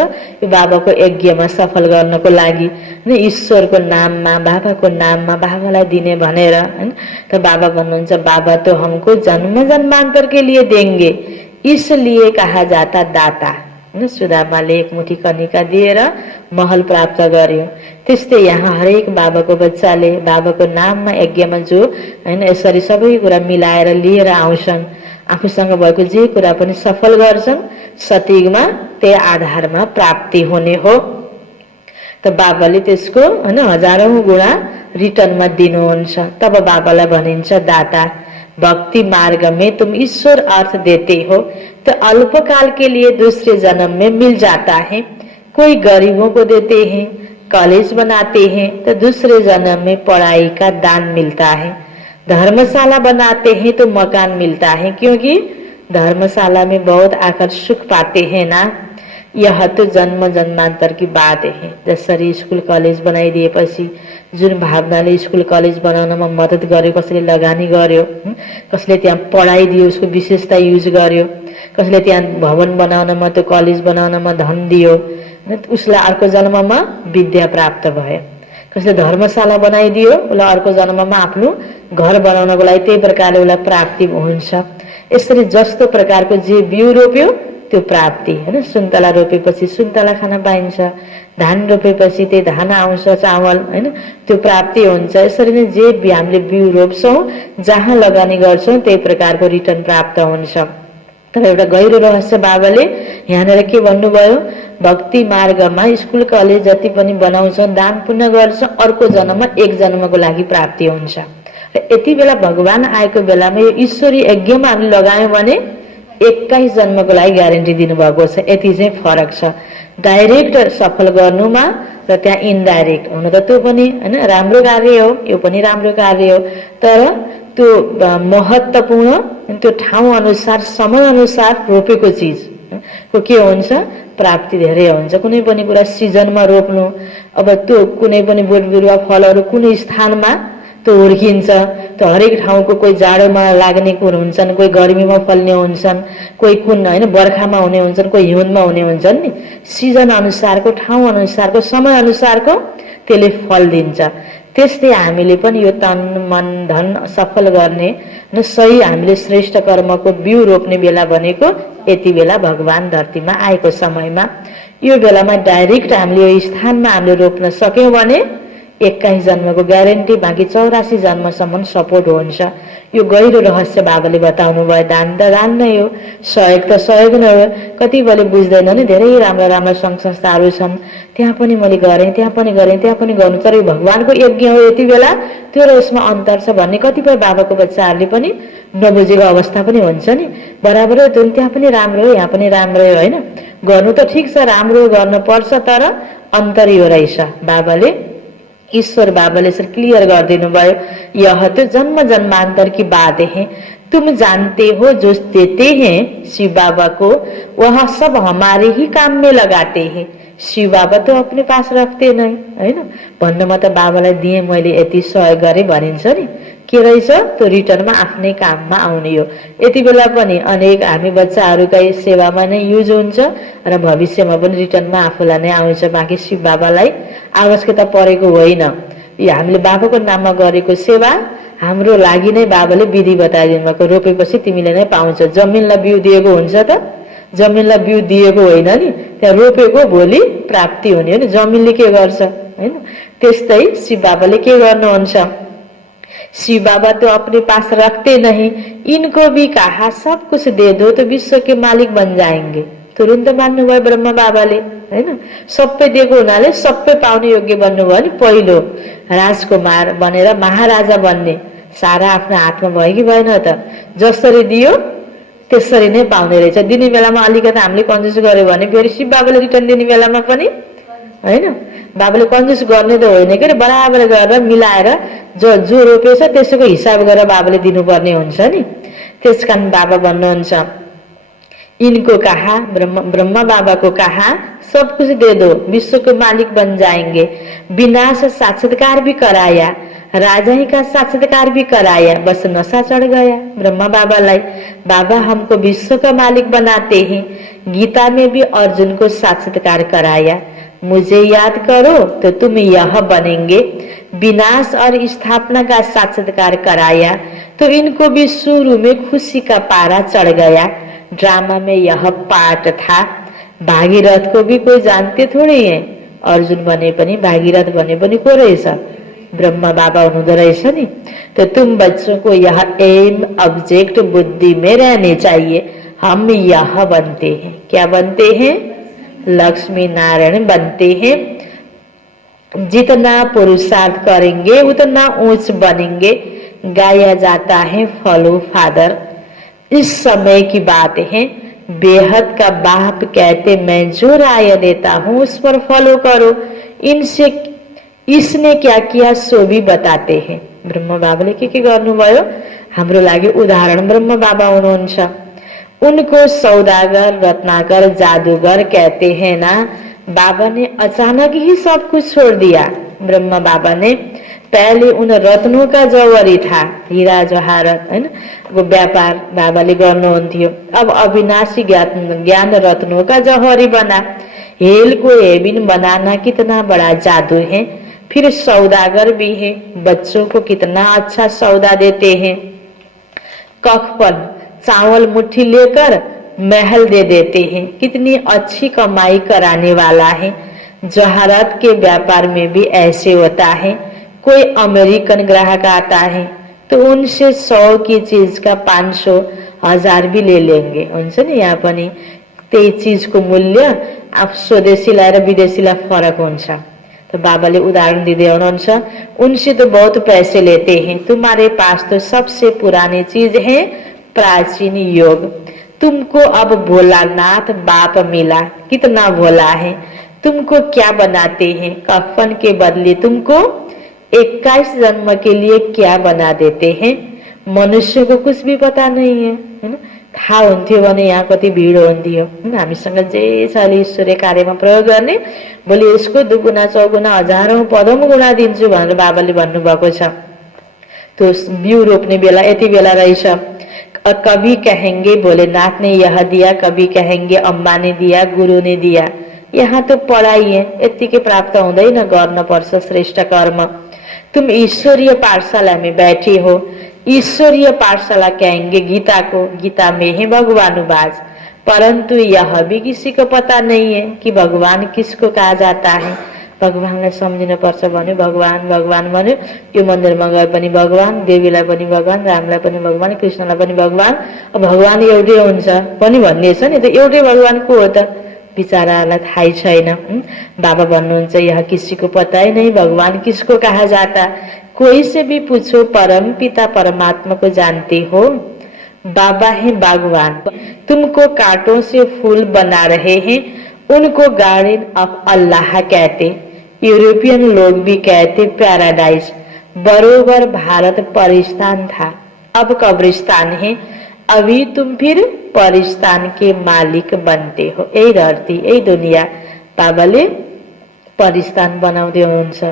यो बाबाको यज्ञमा सफल गर्नको लागि हैन। ईश्वरको नाममा बाबाको नाममा बाबालाई दिने भनेर हैन। त बाबा भन्नुहुन्छ, बाबा तो हमको जन्म जन्मांतर के लिए देंगे, इसलिए कहा जाता दाता। सुदामाले 1 मुठी कनिका दिएर महल प्राप्त गर्यो। त्यस्तै यहाँ हरेक बाबाको बच्चाले बाबाको नाममा यज्ञमा जो हैन यसरी सबै कुरा मिलाएर लिएर आउँछन्, आफूसँग भएको जे कुरा पनि सफल गर्छन्, सतीगमा त्यही आधारमा प्राप्ति हुने हो। त बाबाले त्यसको हैन हजारौं गुणा रिटर्नमा दिनुहुन्छ। तब बाबालाई भनिन्छ दाता। भक्ति मार्ग में तुम ईश्वर अर्थ देते हो तो अल्पकाल के लिए दूसरे जन्म में मिल जाता है। कोई गरीबों को देते हैं, कॉलेज बनाते हैं तो दूसरे जन्म में पढ़ाई का दान मिलता है। धर्मशाला बनाते हैं तो मकान मिलता है, क्योंकि धर्मशाला में बहुत आकर सुख पाते हैं ना। यह तो जन्म जन्मांतर की बात है। जसरी स्कुल कलेज बनाइदिएपछि जुन भावनाले स्कुल कलेज बनाउनमा मद्दत गर्यो, कसैले लगानी गर्यो, कसैले त्यहाँ पढाइदियो, उसको विशेषता युज गर्यो, कसैले त्यहाँ भवन बनाउनमा त्यो कलेज बनाउनमा धन दियो, उसलाई अर्को जन्ममा विद्या प्राप्त भयो। कसैले धर्मशाला बनाइदियो, उसलाई अर्को जन्ममा आफ्नो घर बनाउनको लागि त्यही प्रकारले उसलाई प्राप्ति हुन्छ। यसरी जस्तो प्रकारको जे बिउ रोप्यो त्यो प्राप्ति हैन। सुन्तला रोपेपछि सुन्तला खान पाइन्छ, धान रोपेपछि त्यही धान आउँछ, चावल हैन, त्यो प्राप्ति हुन्छ। यसरी नै जे हामीले बिउ रोप्छौं, जहाँ लगानी गर्छौं त्यही प्रकारको रिटर्न प्राप्त हुन्छ। तर एउटा गहिरो रहस्य बाबाले यहाँनिर के भन्नुभयो, भक्ति मार्गमा स्कुल कलेज जति पनि बनाउँछौं, दान पुण्य गर्छौं, अर्को जन्ममा एक जन्मको लागि प्राप्ति हुन्छ। र यति बेला भगवान आएको बेलामा यो ईश्वरी यज्ञमा हामीले लगायौं भने 21 जन्मको लागि ग्यारेन्टी दिनुभएको छ। यति चाहिँ फरक छ। डाइरेक्ट सफल गर्नुमा र त्यहाँ इन्डाइरेक्ट हुन त त्यो पनि हैन राम्रो कार्य हो, यो पनि राम्रो कार्य हो, तर त्यो महत्त्वपूर्ण त्यो ठाउँ अनुसार समय अनुसार रोपेको चिज को के हुन्छ प्राप्ति धेरै हुन्छ। कुनै पनि कुरा सिजनमा रोप्नु, अब त्यो कुनै पनि बोट बिरुवा फलहरू कुनै स्थानमा त्यो हुर्किन्छ। त्यो हरेक ठाउँको कोही जाडोमा लाग्ने कुन हुन्छन्, कोही गर्मीमा फल्ने हुन्छन्, कोही कुन हैन बर्खामा हुने हुन्छन्, कोही हिउँदमा हुने हुन्छन् नि। सिजन अनुसारको, ठाउँ अनुसारको, समय अनुसारको त्यसले फल दिन्छ। त्यस्तै हामीले पनि यो तन मन धन सफल गर्ने न सही हामीले श्रेष्ठ कर्मको बिउ रोप्ने बेला भनेको यति बेला भगवान धरतीमा आएको समयमा। यो बेलामा डाइरेक्ट हामीले यो स्थानमा हामीले रोप्न सक्यौं भने 21 जन्मको ग्यारेन्टी, बाँकी 84 जन्मसम्म सपोर्ट हुन्छ। यो गहिरो रहस्य बाबाले बताउनु भयो। दान त दान नै हो, सहयोग त सहयोग नै हो। कतिपयले बुझ्दैन नि, धेरै राम्रा राम्रा सङ्घ संस्थाहरू छन्, त्यहाँ पनि मैले गरेँ, त्यहाँ पनि गरेँ, त्यहाँ पनि गर्नु, तर यो भगवानको यज्ञ हो यति बेला, त्यो र यसमा अन्तर छ भन्ने कतिपय बाबाको बच्चाहरूले पनि नबुझेको अवस्था पनि हुन्छ नि। बराबरै त्यो त्यहाँ पनि राम्रो हो, यहाँ पनि राम्रै हो हैन। गर्नु त ठिक छ, राम्रो गर्न पर्छ, तर अन्तर यो रहेछ। बाबाले ईश्वर बाबाले सर क्लियर कर दिनु भयो, यह तो जन्म जन्मांतर की बात है, तुम जानते हो जो देते हैं शिव बाबा को वह सब हमारे ही काम में लगाते हैं। शिव बाबा तो अपने पास रखते नहीं हैन। भन्नमा त बाबालाई दिए मैले यति सहयोग गरे भनिन्छ नि, के रहेछ त्यो रिटर्नमा आफ्नै काममा आउने हो। यति बेला पनि अनेक हामी बच्चाहरूकै सेवामा नै युज हुन्छ र भविष्यमा पनि रिटर्नमा आफूलाई नै आउँछ। बाँकी शिव बाबालाई आवश्यकता परेको होइन। यो हामीले बाबाको नाममा गरेको सेवा हाम्रो लागि नै बाबाले विधि बताइदिनु भएको। रोपेपछि तिमीले नै पाउँछ। जमिनलाई बिउ दिएको हुन्छ त, जमिनलाई बिउ दिएको होइन नि, त्यहाँ रोपेको भोलि प्राप्ति हुने हो नि। जमिनले के गर्छ हैन। त्यस्तै शिव बाबाले के गर्नुहुन्छ, शिव बाबा तो अपने पास रखते नहीं, इनको भी कहा सब कुछ दे दो तो विश्व के मालिक बन जाएंगे। तुरन्त मान्नुभयो ब्रह्मा बाबाले हैन। सबै दिएको हुनाले सबै पाउने योग्य बन्नुभयो नि। पहिलो राजकुमार बनेर महाराजा बन्ने सारा आफ्नो हातमा भयो कि भएन त। जसरी दियो त्यसरी नै पाउने रहेछ। दिने बेलामा अलिकति हामीले कन्जुस गर्यो भने फेरि शिव बाबाले रिटर्न दिने बेलामा पनि हैन। बाबाले कन्जुस गर्ने त होइन के, बराबर गरेर मिलाएर जो रोपेछ त्यसको हिसाब गरेर बाबाले दिनुपर्ने हुन्छ नि। त्यसकारण बाबा भन्नुहुन्छ, इनको कहा ब्रह्मा बाबा को कहा सब कुछ दे दो विश्व के मालिक बन जाएंगे। विनाश साक्षात्कार भी कराया, राजा ही का साक्षात्कार भी कराया, बस नशा चढ़ गया ब्रह्मा बाबालाई। बाबा हमको विश्व का मालिक बनाते हैं। गीता में भी अर्जुन को साक्षात्कार कराया, मुझे याद करो तो तुम यह बनेंगे। विनाश और स्थापना का साक्षात्कार कराया तो इनको भी शुरू में खुशी का पारा चढ़ गया। ड्रामा में यह पार्ट था। भागीरथ को भी कोई जानते थोड़ी है, अर्जुन बने पनि भागीरथ बने पनि को रहेछ, ब्रह्मा बाबा हुनुहुँदो रहेछ नि। तो तुम बच्चों को यह एम ऑब्जेक्ट बुद्धि में रहने चाहिए। हम यह बनते हैं, क्या बनते हैं, लक्ष्मी नारायण बनते हैं। जितना पुरुषार्थ करेंगे उतना ऊंच बनेंगे। गाया जाता है फॉलो फादर। इस समय की बात है, बेहद का बाप कहते मैं जो राय देता हूँ उस पर फॉलो करो। इनसे इसने क्या किया सो भी बताते हैं। ब्रह्म बाबाले के गर्नुभयो हाम्रो लागि उदाहरण ब्रह्म बाबा हुनुहुन्छ। उनको सौदागर रत्नाकर जादूगर कहते हैं ना। बाबा ने अचानक ही सब कुछ छोड़ दिया। ब्रह्मा बाबा ने पहले उन रत्नों का जौहरी था, हीरा जवाहरत हैन, वो व्यापार बाबाले गर्नुहुन्थ्यो। अब अविनाशी ज्ञान रत्नों का जौहरी बना। हेल को हेबिन बनाना कितना बड़ा जादू है। फिर सौदागर भी है, बच्चों को कितना अच्छा सौदा देते हैं। कखपन चावल मुट्ठी लेकर महल दे देते हैं, कितनी अच्छी कमाई कराने वाला है। जवाहरात के व्यापार में भी ऐसे होता है। कोई अमेरिकन ग्राहक आता है तो उनसे 100 की चीज का 500 1000 भी ले लेंगे। हुन्छ नि, यहाँ पनि त्यही चीजको मूल्य आप स्वदेशीलाई र विदेशीलाई फरक हुन्छ। तो बाबाले उदाहरण दिँदै हुनुहुन्छ, उनसे तो बहुत पैसे लेते हैं, तुम्हारे पास तो सबसे पुरानी चीज है प्राचीन योग। तुमको अब भोलानाथ बाप मिला, कितना भोला है। तुमको क्या बनाते हैं, कफन के बदले तुमको 21 जन्म के लिए क्या बना देते हैं। मनुष्य को कुछ भी पता नहीं है, हैन। थाहा हुन्थ्यो भने यहाँ कति भिड हुन्थ्यो, हैन। हामीसँग जे छ अहिले ईश्वरीय कार्यमा प्रयोग गर्ने, भोलि यसको दुगुना चौगुना हजारौं पदौं गुणा दिन्छु भनेर बाबाले भन्नुभएको छ। तो बिउ रोप्ने बेला यति बेला रहेछ। कभी कहेंगे भोलेनाथ ने यह दिया, कभी कहेंगे अम्बा ने दिया, गुरु ने दिया। यहाँ तो पढाइ है, यत्तिकै प्राप्त हुँदैन, गर्न पर्छ श्रेष्ठ कर्म। तुम ईश्वरीय पाठशाला में बैठे हो, ईश्वरीय पाठशाला कहेंगे गीता को, गीता में है भगवानुवाद। परंतु यह भी किसी को पता नहीं है कि भगवान किसको कहा जाता है। भगवानलाई सम्झिन पर्छ भने भगवान भगवान भन्यो, यो मन्दिरमा गए पनि भगवान, देवीलाई पनि भगवान, रामलाई पनि भगवान, कृष्णलाई पनि भगवान। भगवान एउटै हुन्छ पनि भन्ने छ नि, त एउटै भगवान को हो त, बिचारालाई थाहै छैन। बाबा भन्नुहुन्छ यह किसी को पता ही नहीं भगवान किसको कहा जाता। कोई से भी पूछो परम पिता परमात्मा को जानते हो। बाबा है बागवान, तुमको कांटों से फूल बना रहे हैं, उनको गार्डन ऑफ अल्लाह कहते। यूरोपियन लोग भी कहते पैराडाइज। बरोबर भारत परिस्तान था, अब कब्रिस्तान है। अभी तुम फिर परिस्तान के मालिक बनते हो। यही धरती, यही दुनिया बाबाले परिस्तान बनाउँदै हुनुहुन्छ,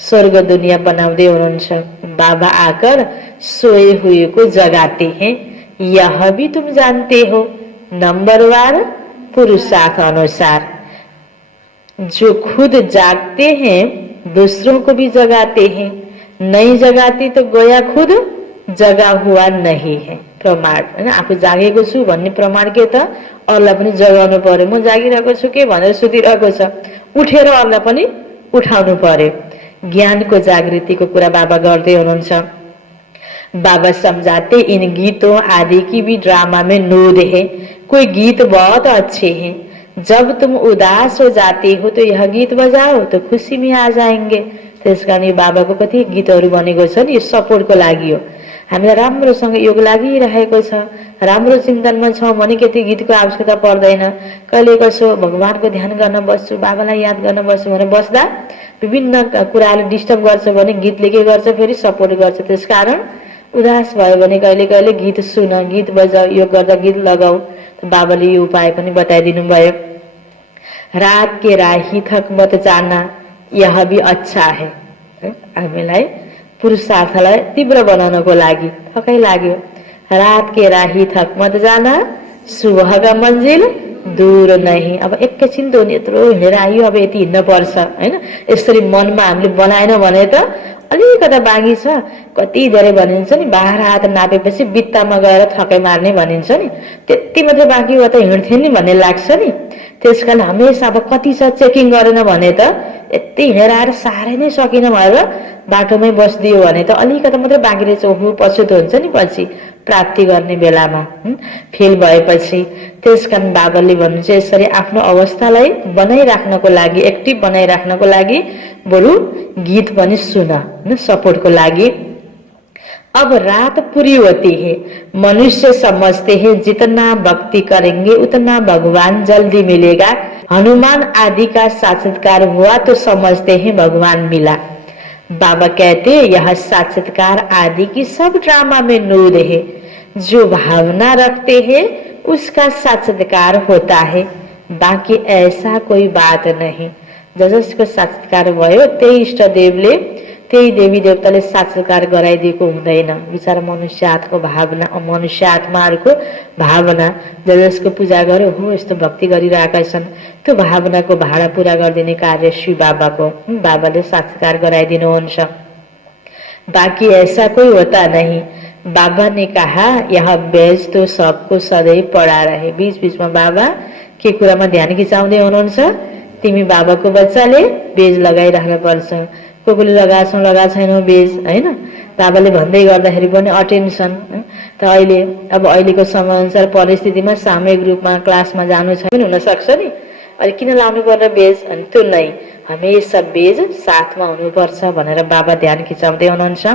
स्वर्ग दुनिया बनाउँदै हुनुहुन्छ। बाबा आकर सोए हुए को जगाते हैं, यह भी तुम जानते हो। नंबरवार पुरुषार्थ अनुसार जो खुद जागते हैं दूसरों को भी जगाते हैं, नहीं जगाते तो गोया खुद जगा हुआ नहीं है। प्रमाण हैन, आफू जागेको छु भन्ने प्रमाण के त अरूलाई पनि जगाउनु पर्यो। म जागिरहेको छु के भनेर सुतिरहेको छ, उठेर अरूलाई पनि उठाउनु पर्यो। ज्ञानको जागृतिको कुरा बाबा गर्दै हुनुहुन्छ। बाबा समझाते इन गीतों आदि की भी ड्रामा में नूर है। कोई गीत बहुत अच्छे हैं, जब तुम उदास हो जाते हो तो यह गीत बजाओ तो खुशी में आ जाएंगे। त्यसकारण यो बाबाको कति गीतहरू बनेको छ नि, यो सपोर्टको लागि हो। हामीलाई राम्रोसँग योग लागिरहेको छ, राम्रो चिन्तनमा छौँ भने त्यति गीतको आवश्यकता पर्दैन। कहिले कसो भगवानको ध्यान गर्न बस्छु, बाबालाई याद गर्न बस्छु भने बस्दा विभिन्न कुराले डिस्टर्ब गर्छ भने गीतले के गर्छ, फेरि सपोर्ट गर्छ। त्यसकारण उदास भयो भने कहिले कहिले गीत सुन, गीत बजाऊ, योग गर्दा गीत लगाऊ। बाबाले यो उपाय पनि बताइदिनु भयो। रात के राही थक मत जाना, यह भी अच्छा है। हामीलाई पुरुषार्थलाई तीव्र बनाउनको लागि थकै लाग्यो, रात के राही थक मत जाना, सुबह का मंजिल दूर नहीं। अब एकैछिन त यत्रो हिँडेर आयो, अब यति हिँड्न पर्छ हैन। यसरी मनमा हामीले बनाएन भने त अलिकता बाँकी छ। कति धेरै भनिन्छ नि, 12 हात नापेपछि बित्तामा गएर थकै मार्ने भनिन्छ नि, त्यति मात्रै बाँकी हो त हिँड्थे नि भन्ने लाग्छ नि। त्यसकारण हमेशा अब कति छ चेकिङ गरेन भने त यति हिँडेर आएर साह्रै नै सकिन भनेर बाटोमै बस्दियो भने त अलिकता मात्रै बाँकी रहेछ, ओहो पछुतो हुन्छ नि पछि प्राप्ति गर्ने बेलामा, फेल भएपछि। त्यसकारण बाबाले भन्नुहुन्छ यसरी आफ्नो अवस्थालाई बनाइराख्नको लागि, एक्टिभ बनाइराख्नको लागि बरु गीत पनि सुन, सपोर्टको लागि। अब रात पूरी होती है, मनुष्य समझते हैं जितना भक्ति करेंगे उतना भगवान जल्दी मिलेगा। हनुमान आदि का साक्षात्कार हुआ तो समझते हैं भगवान मिला। बाबा कहते यह साक्षात्कार आदि की सब ड्रामा में नूर है। जो भावना रखते हैं उसका साक्षात्कार होता है, बाकी ऐसा कोई बात नहीं। जसको साक्षात्कार भयो त्यही इष्टदेवले, त्यही देवी देवताले साक्षात्कार गराइदिएको हुँदैन। बिचारा मनुष्य आत्माको भावना, मनुष्य आत्माहरूको भावना जसको पूजा गर्यो हो यस्तो भक्ति गरिरहेका छन्, त्यो भावनाको भाडा पूरा गरिदिने कार्य श्री बाबाको, बाबाले साक्षात्कार गराइदिनुहुन्छ। बाकी ऐसा कोई होता नहीं। बाबा ने कहा यह बेज तो सबको सधैँ पढा रहे। बीच बीचमा बाबा के कुरामा ध्यान खिचाउँदै हुनुहुन्छ, तिमी बाबाको बच्चाले बेज लगाइराख्नु पर्छ। कोहीले लगाएको छैन बेज हैन, बाबाले भन्दै गर्दाखेरि पनि अटेन्सन। त अहिले अब अहिलेको समयअनुसार परिस्थितिमा सामूहिक रूपमा क्लासमा जानु छैन हुन सक्छ नि, अनि किन लाउनु पर्ने बेज, अनि त्यो नै हमेशा बेज साथमा हुनुपर्छ भनेर बाबा ध्यान खिचाउँदै हुनुहुन्छ।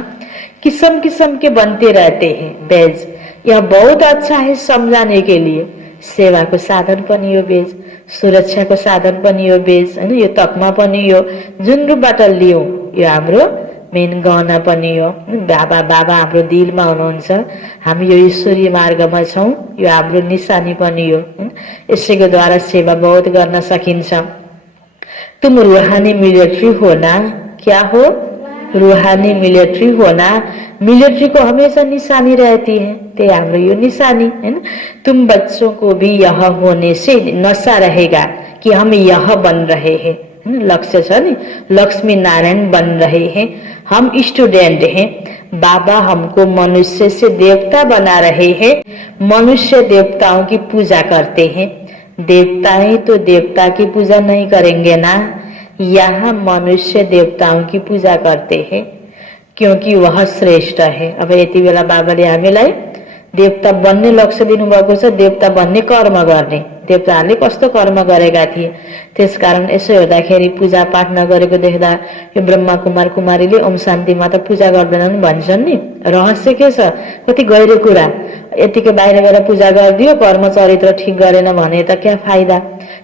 किस्म किस्म के बनते रहते हैं बेज, यह बहुत अच्छा है समझाने के लिए। सेवाको साधन पनि यो बेज, सुरक्षाको साधन पनि यो बेज हैन। यो तकमा पनि यो जुन रूपबाट लियौँ यो हाम्रो मेन गहना पनि हो। बाबा बाबा हाम्रो दिलमा हुनुहुन्छ, हामी यो ईश्वरीय मार्गमा छौँ, यो हाम्रो निशानी पनि हो। यसैको द्वारा सेवा बहुत गर्न सकिन्छ। तुम रूहानी मिलिट्री होना, क्या हो? रूहानी मिलिट्री होना। मिलिट्री को हमेशा निशानी रहती है, ते हाम्रो यो निशानी हैन। तुम बच्चों को भी यह होने से नशा रहेगा कि हम यह बन रहे हैं, लक्ष्य छ नि, लक्ष्मी नारायण बन रहे हैं, हम स्टूडेंट हैं। बाबा हमको मनुष्य से देवता बना रहे हैं, मनुष्य देवताओं की पूजा करते हैं। देवताएं तो देवता की पूजा नहीं करेंगे ना, यहाँ मनुष्य देवताओं की पूजा करते हैं क्योंकि वह श्रेष्ठ है। अब यति बेला बाबाले हामीलाई देवता बन्ने लक्ष्य दिनुभएको छ, देवता बन्ने कर्म गर्ने। देवताहरूले कस्तो कर्म गरेका थिए, त्यसकारण यसो हेर्दाखेरि पूजा पाठ नगरेको देख्दा यो ब्रह्मा कुमार कुमारीले ओम शान्ति माता पूजा गर्दैनन् भन्छन् नि। रहस्य के छ? कति गहिरो कुरा। यतिकै बाहिर गएर पूजा गरिदियो, कर्म चरित्र ठिक गरेन भने त क्या फाइदा।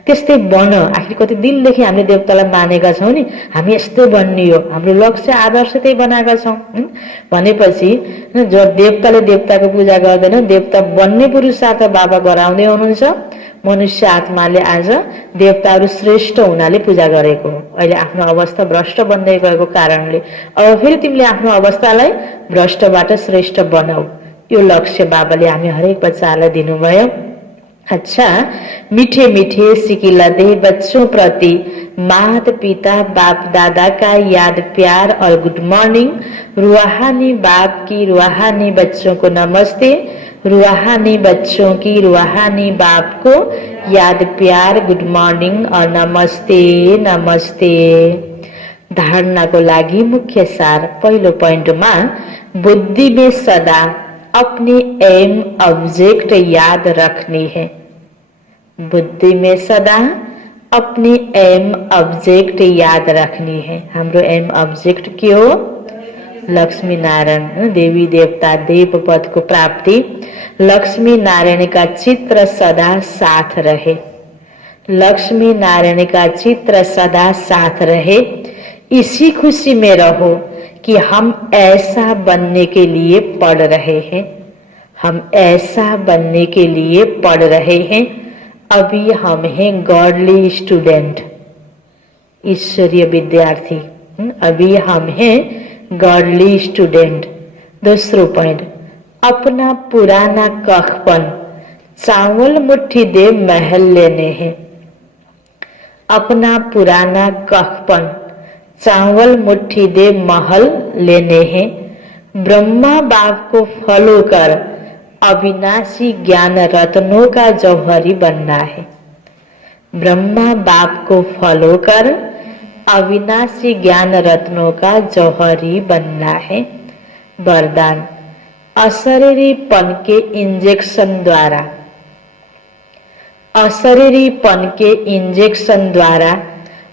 त्यस्तै बन, आखिर कति दिनदेखि हामीले देवतालाई मानेका छौँ नि, हामी यस्तै बन्ने हो, हाम्रो लक्ष्य आदर्श त्यही बनाएका छौँ भनेपछि जो देवताले देवताको पूजा गर्दैन, देवता बन्ने पुरुषार्थ बाबा गराउँदै हुनुहुन्छ। मनुष्य आत्माले आज देवताहरू श्रेष्ठ हुनाले पूजा गरेको हो। अहिले आफ्नो अवस्था भ्रष्ट बन्दै गएको कारणले अब फेरि तिमीले आफ्नो अवस्थालाई भ्रष्टबाट श्रेष्ठ बनाऊ, यो लक्ष्य बाबाले हामी हरेक बच्चालाई दिनुभयो। अच्छा, मीठे मीठे सिकिलते बच्चों प्रति मात पिता बाप दादा का याद प्यार और गुड मॉर्निंग। रूहानी बाप की रूहानी बच्चों को नमस्ते, रूहानी बच्चों की रूहानी बाप को याद प्यार गुड मॉर्निंग और नमस्ते नमस्ते। धारणाको लागि मुख्य सार पहिलो पोइन्टमा बुद्धि में सदा अपनी एम ऑब्जेक्ट याद रखनी है। बुद्धि में सदा अपनी एम ऑब्जेक्ट याद रखनी है। हाम्रो एम ऑब्जेक्ट के हो? लक्ष्मी नारायण, देवी देवता देव पद को प्राप्ति, लक्ष्मी नारायण का चित्र सदा साथ रहे। लक्ष्मी नारायण का चित्र सदा साथ रहे। इसी खुशी में रहो कि हम ऐसा बनने के लिए पढ़ रहे हैं, हम ऐसा बनने के लिए पढ़ रहे हैं। अभी हम हैं गॉडली स्टूडेंट, ईश्वरीय विद्यार्थी। अभी हम हैं गॉडली स्टूडेंट। दूसरा पॉइंट, अपना पुराना कखपन चावल मुट्ठी दे महल लेने हैं। अपना पुराना कखपन चावल मुट्ठी दे महल लेने हैं। ब्रह्मा बाप को फॉलो कर अविनाशी ज्ञान रत्नों का जौहरी बनना है। ब्रह्मा बाप को फॉलो कर अविनाशी ज्ञान रत्नों का जौहरी बनना है। वरदान, अशरीरीपन के इंजेक्शन द्वारा, अशरीरीपन के इंजेक्शन द्वारा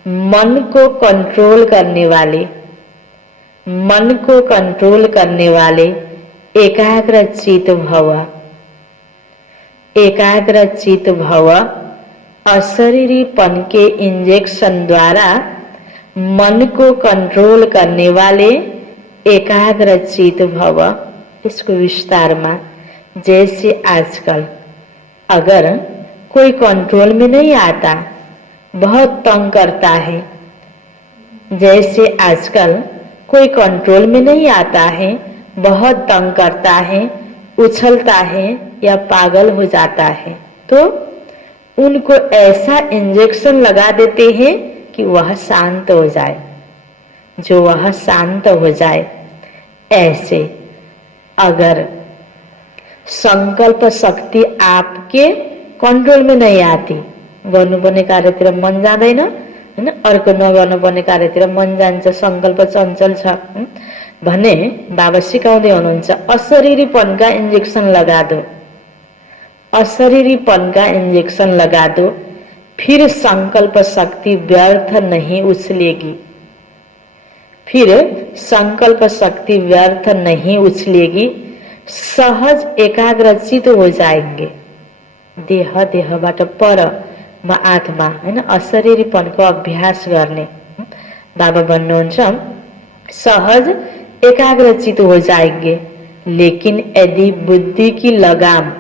मन को कंट्रोल करने वाले, मन को कंट्रोल करने वाले एकाग्र चित भव, एकाग्र चित भव। अशरीरीपन के इंजेक्शन द्वारा मन को कंट्रोल करने वाले एकाग्र चित भव। इसको विस्तार में, जैसे आजकल अगर कोई कंट्रोल में नहीं आता, बहुत तंग करता है, जैसे आजकल कोई कंट्रोल में नहीं आता है, बहुत तंग करता है, उछलता है या पागल हो जाता है, तो उनको ऐसा इंजेक्शन लगा देते हैं कि वह शांत हो जाए, जो वह शांत हो जाए। ऐसे अगर संकल्प शक्ति आपके कंट्रोल में नहीं आती, गर्नुपर्ने कार्यतिर मन जाँदैन हैन, अर्को नगर्नुपर्ने कार्यतिर मन जान्छ, संकल्प चञ्चल छ भने बाबा सिकाउँदै हुनुहुन्छ अशरीरीपनका इंजेक्शन लगा दो, अशरीरीपनका इंजेक्शन लगा दो, फिर संकल्प शक्ति व्यर्थ नहीं उछलेगी, फिर संकल्प शक्ति व्यर्थ नहीं उछलेगी, सहज एकाग्रचित हो जाएंगे। देहबाट पर म आत्मा हैन अशरीरीपनको अभ्यास गर्ने बाबा भन्नुहुन्छ सहज एकाग्रचित हो जाएंगे, लेकिन यदि बुद्धि की लगाम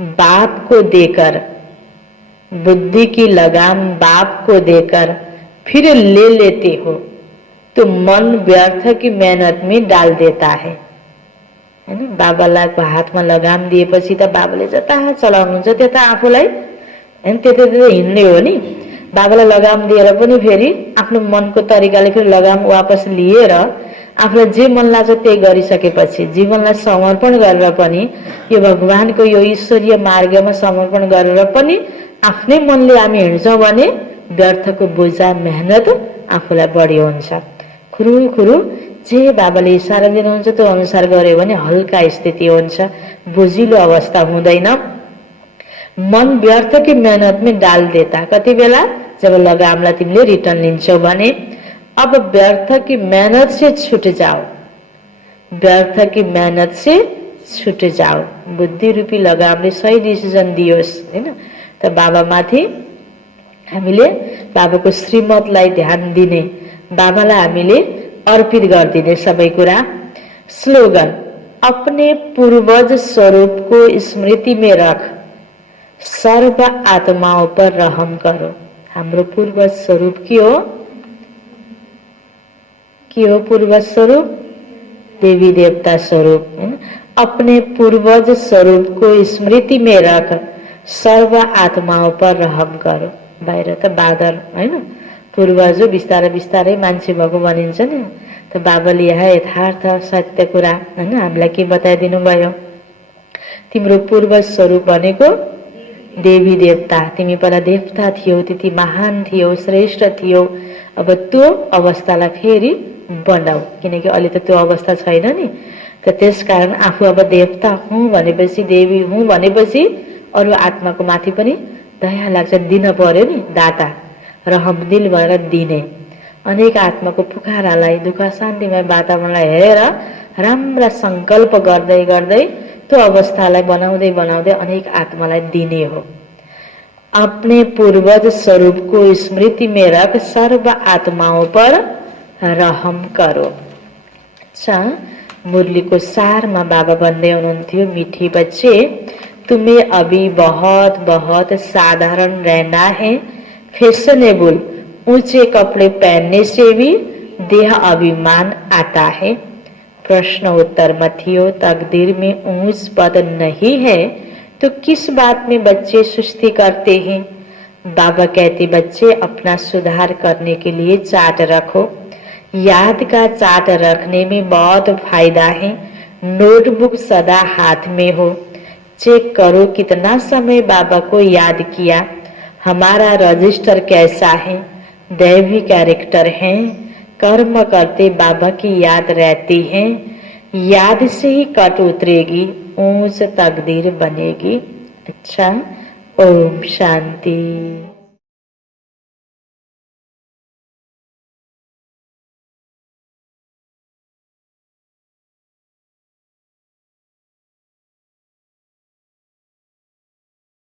बाप को देकर फिर ले लेते हो तो मन व्यर्थ की मेहनत में डाल देता है हैन। बाबालाई हातमा लगाम दिएपछि त बाबाले जता चलाउनुहुन्छ त्यता आफूलाई हैन त्यतै हिँड्ने हो नि। बाबालाई लगाम दिएर पनि फेरि आफ्नो मनको तरिकाले फेरि लगाम वापस लिएर आफूलाई जे मन लाग्छ त्यही गरिसकेपछि जीवनलाई समर्पण गरेर पनि यो भगवानको यो ईश्वरीय मार्गमा समर्पण गरेर पनि आफ्नै मनले हामी हिँड्छौँ भने व्यर्थको बोझा मेहनत आफूलाई बढी हुन्छ। खुरु जे बाबाले इशारा दिनुहुन्छ त्यो अनुसार गर्यो भने हल्का स्थिति हुन्छ, बोझिलो अवस्था हुँदैन। मन व्यर्थ की मेहनत में डाल देता, कति बेला जब लगामलाई तिमीले रिटर्न लिन्छौ भने अब व्यर्थ की मेहनत से छुट जाओ, व्यर्थ की मेहनत से छुट जाओ। बुद्धि रूपी लगामले सही डिसिजन दियोस् हैन। त बाबा माथि हामीले बाबाको श्रीमतलाई ध्यान दिने, बाबालाई हामीले अर्पित गरिदिने सबै कुरा। स्लोगन अपने पूर्वज स्वरूप को स्मृति में रख, सर्व आत्माओं पर रहम करो। हाम्रो पूर्वज स्वरूप के हो पूर्वज स्वरूप? देवी देवता स्वरूप हैन। अपने पूर्वज स्वरूप को स्मृति में रख, सर्व आत्माओं पर रहम करो। बाहिर त बादर हैन पूर्वज बिस्तारै बिस्तारै मान्छे भएको भनिन्छ नि। त बाबाले यहाँ यथार्थ सत्य कुरा हैन हामीलाई के बताइदिनु भयो? तिम्रो पूर्वज स्वरूप भनेको देवी देवता, तिमी पहिला देवता थियौ, त्यति महान थियौ, श्रेष्ठ थियौ। अब त्यो अवस्थालाई फेरि बनाऊ, किनकि अहिले त त्यो अवस्था छैन नि। त त्यसकारण आफू अब देवता हुँ भनेपछि, देवी हुँ भनेपछि अरू आत्माको माथि पनि दया लाग्छ, दिन पर्यो नि। दाता रहमदिल भएर दिने, अनेक आत्माको पुकारालाई, दुःख शान्तिमय वातावरणलाई हेरेर राम्रा संकल्प गर्दै गर्दै त्यो अवस्थालाई बनाउँदै बनाउँदै अनेक आत्मालाई दिने हो। अपने पूर्वज स्वरूप को स्मृति में रख, सर्व आत्माओं पर रहम करो। अच्छा, मुरलीको सारमा बाबा भन्दै हुनुहुन्थ्यो, मीठी बच्चे तुम्हें अभी बहुत बहुत साधारण रहना है। फैशनेबल ऊंचे कपड़े पहनने से भी देह अभिमान आता है। प्रश्न उत्तर में थियो, तकदीर में ऊंच पद नहीं है तो किस बात में बच्चे सुस्ती करते हैं? बाबा कहते बच्चे अपना सुधार करने के लिए चार्ट रखो। याद का चार्ट रखने में बहुत फायदा है। नोटबुक सदा हाथ में हो, चेक करो कितना समय बाबा को याद किया, हमारा रजिस्टर कैसा है, दैवी कैरेक्टर है, कर्म करते बाबा की याद रहती है, याद से ही कट उतरेगी, ऊंच तकदीर बनेगी। अच्छा, ओम शांति।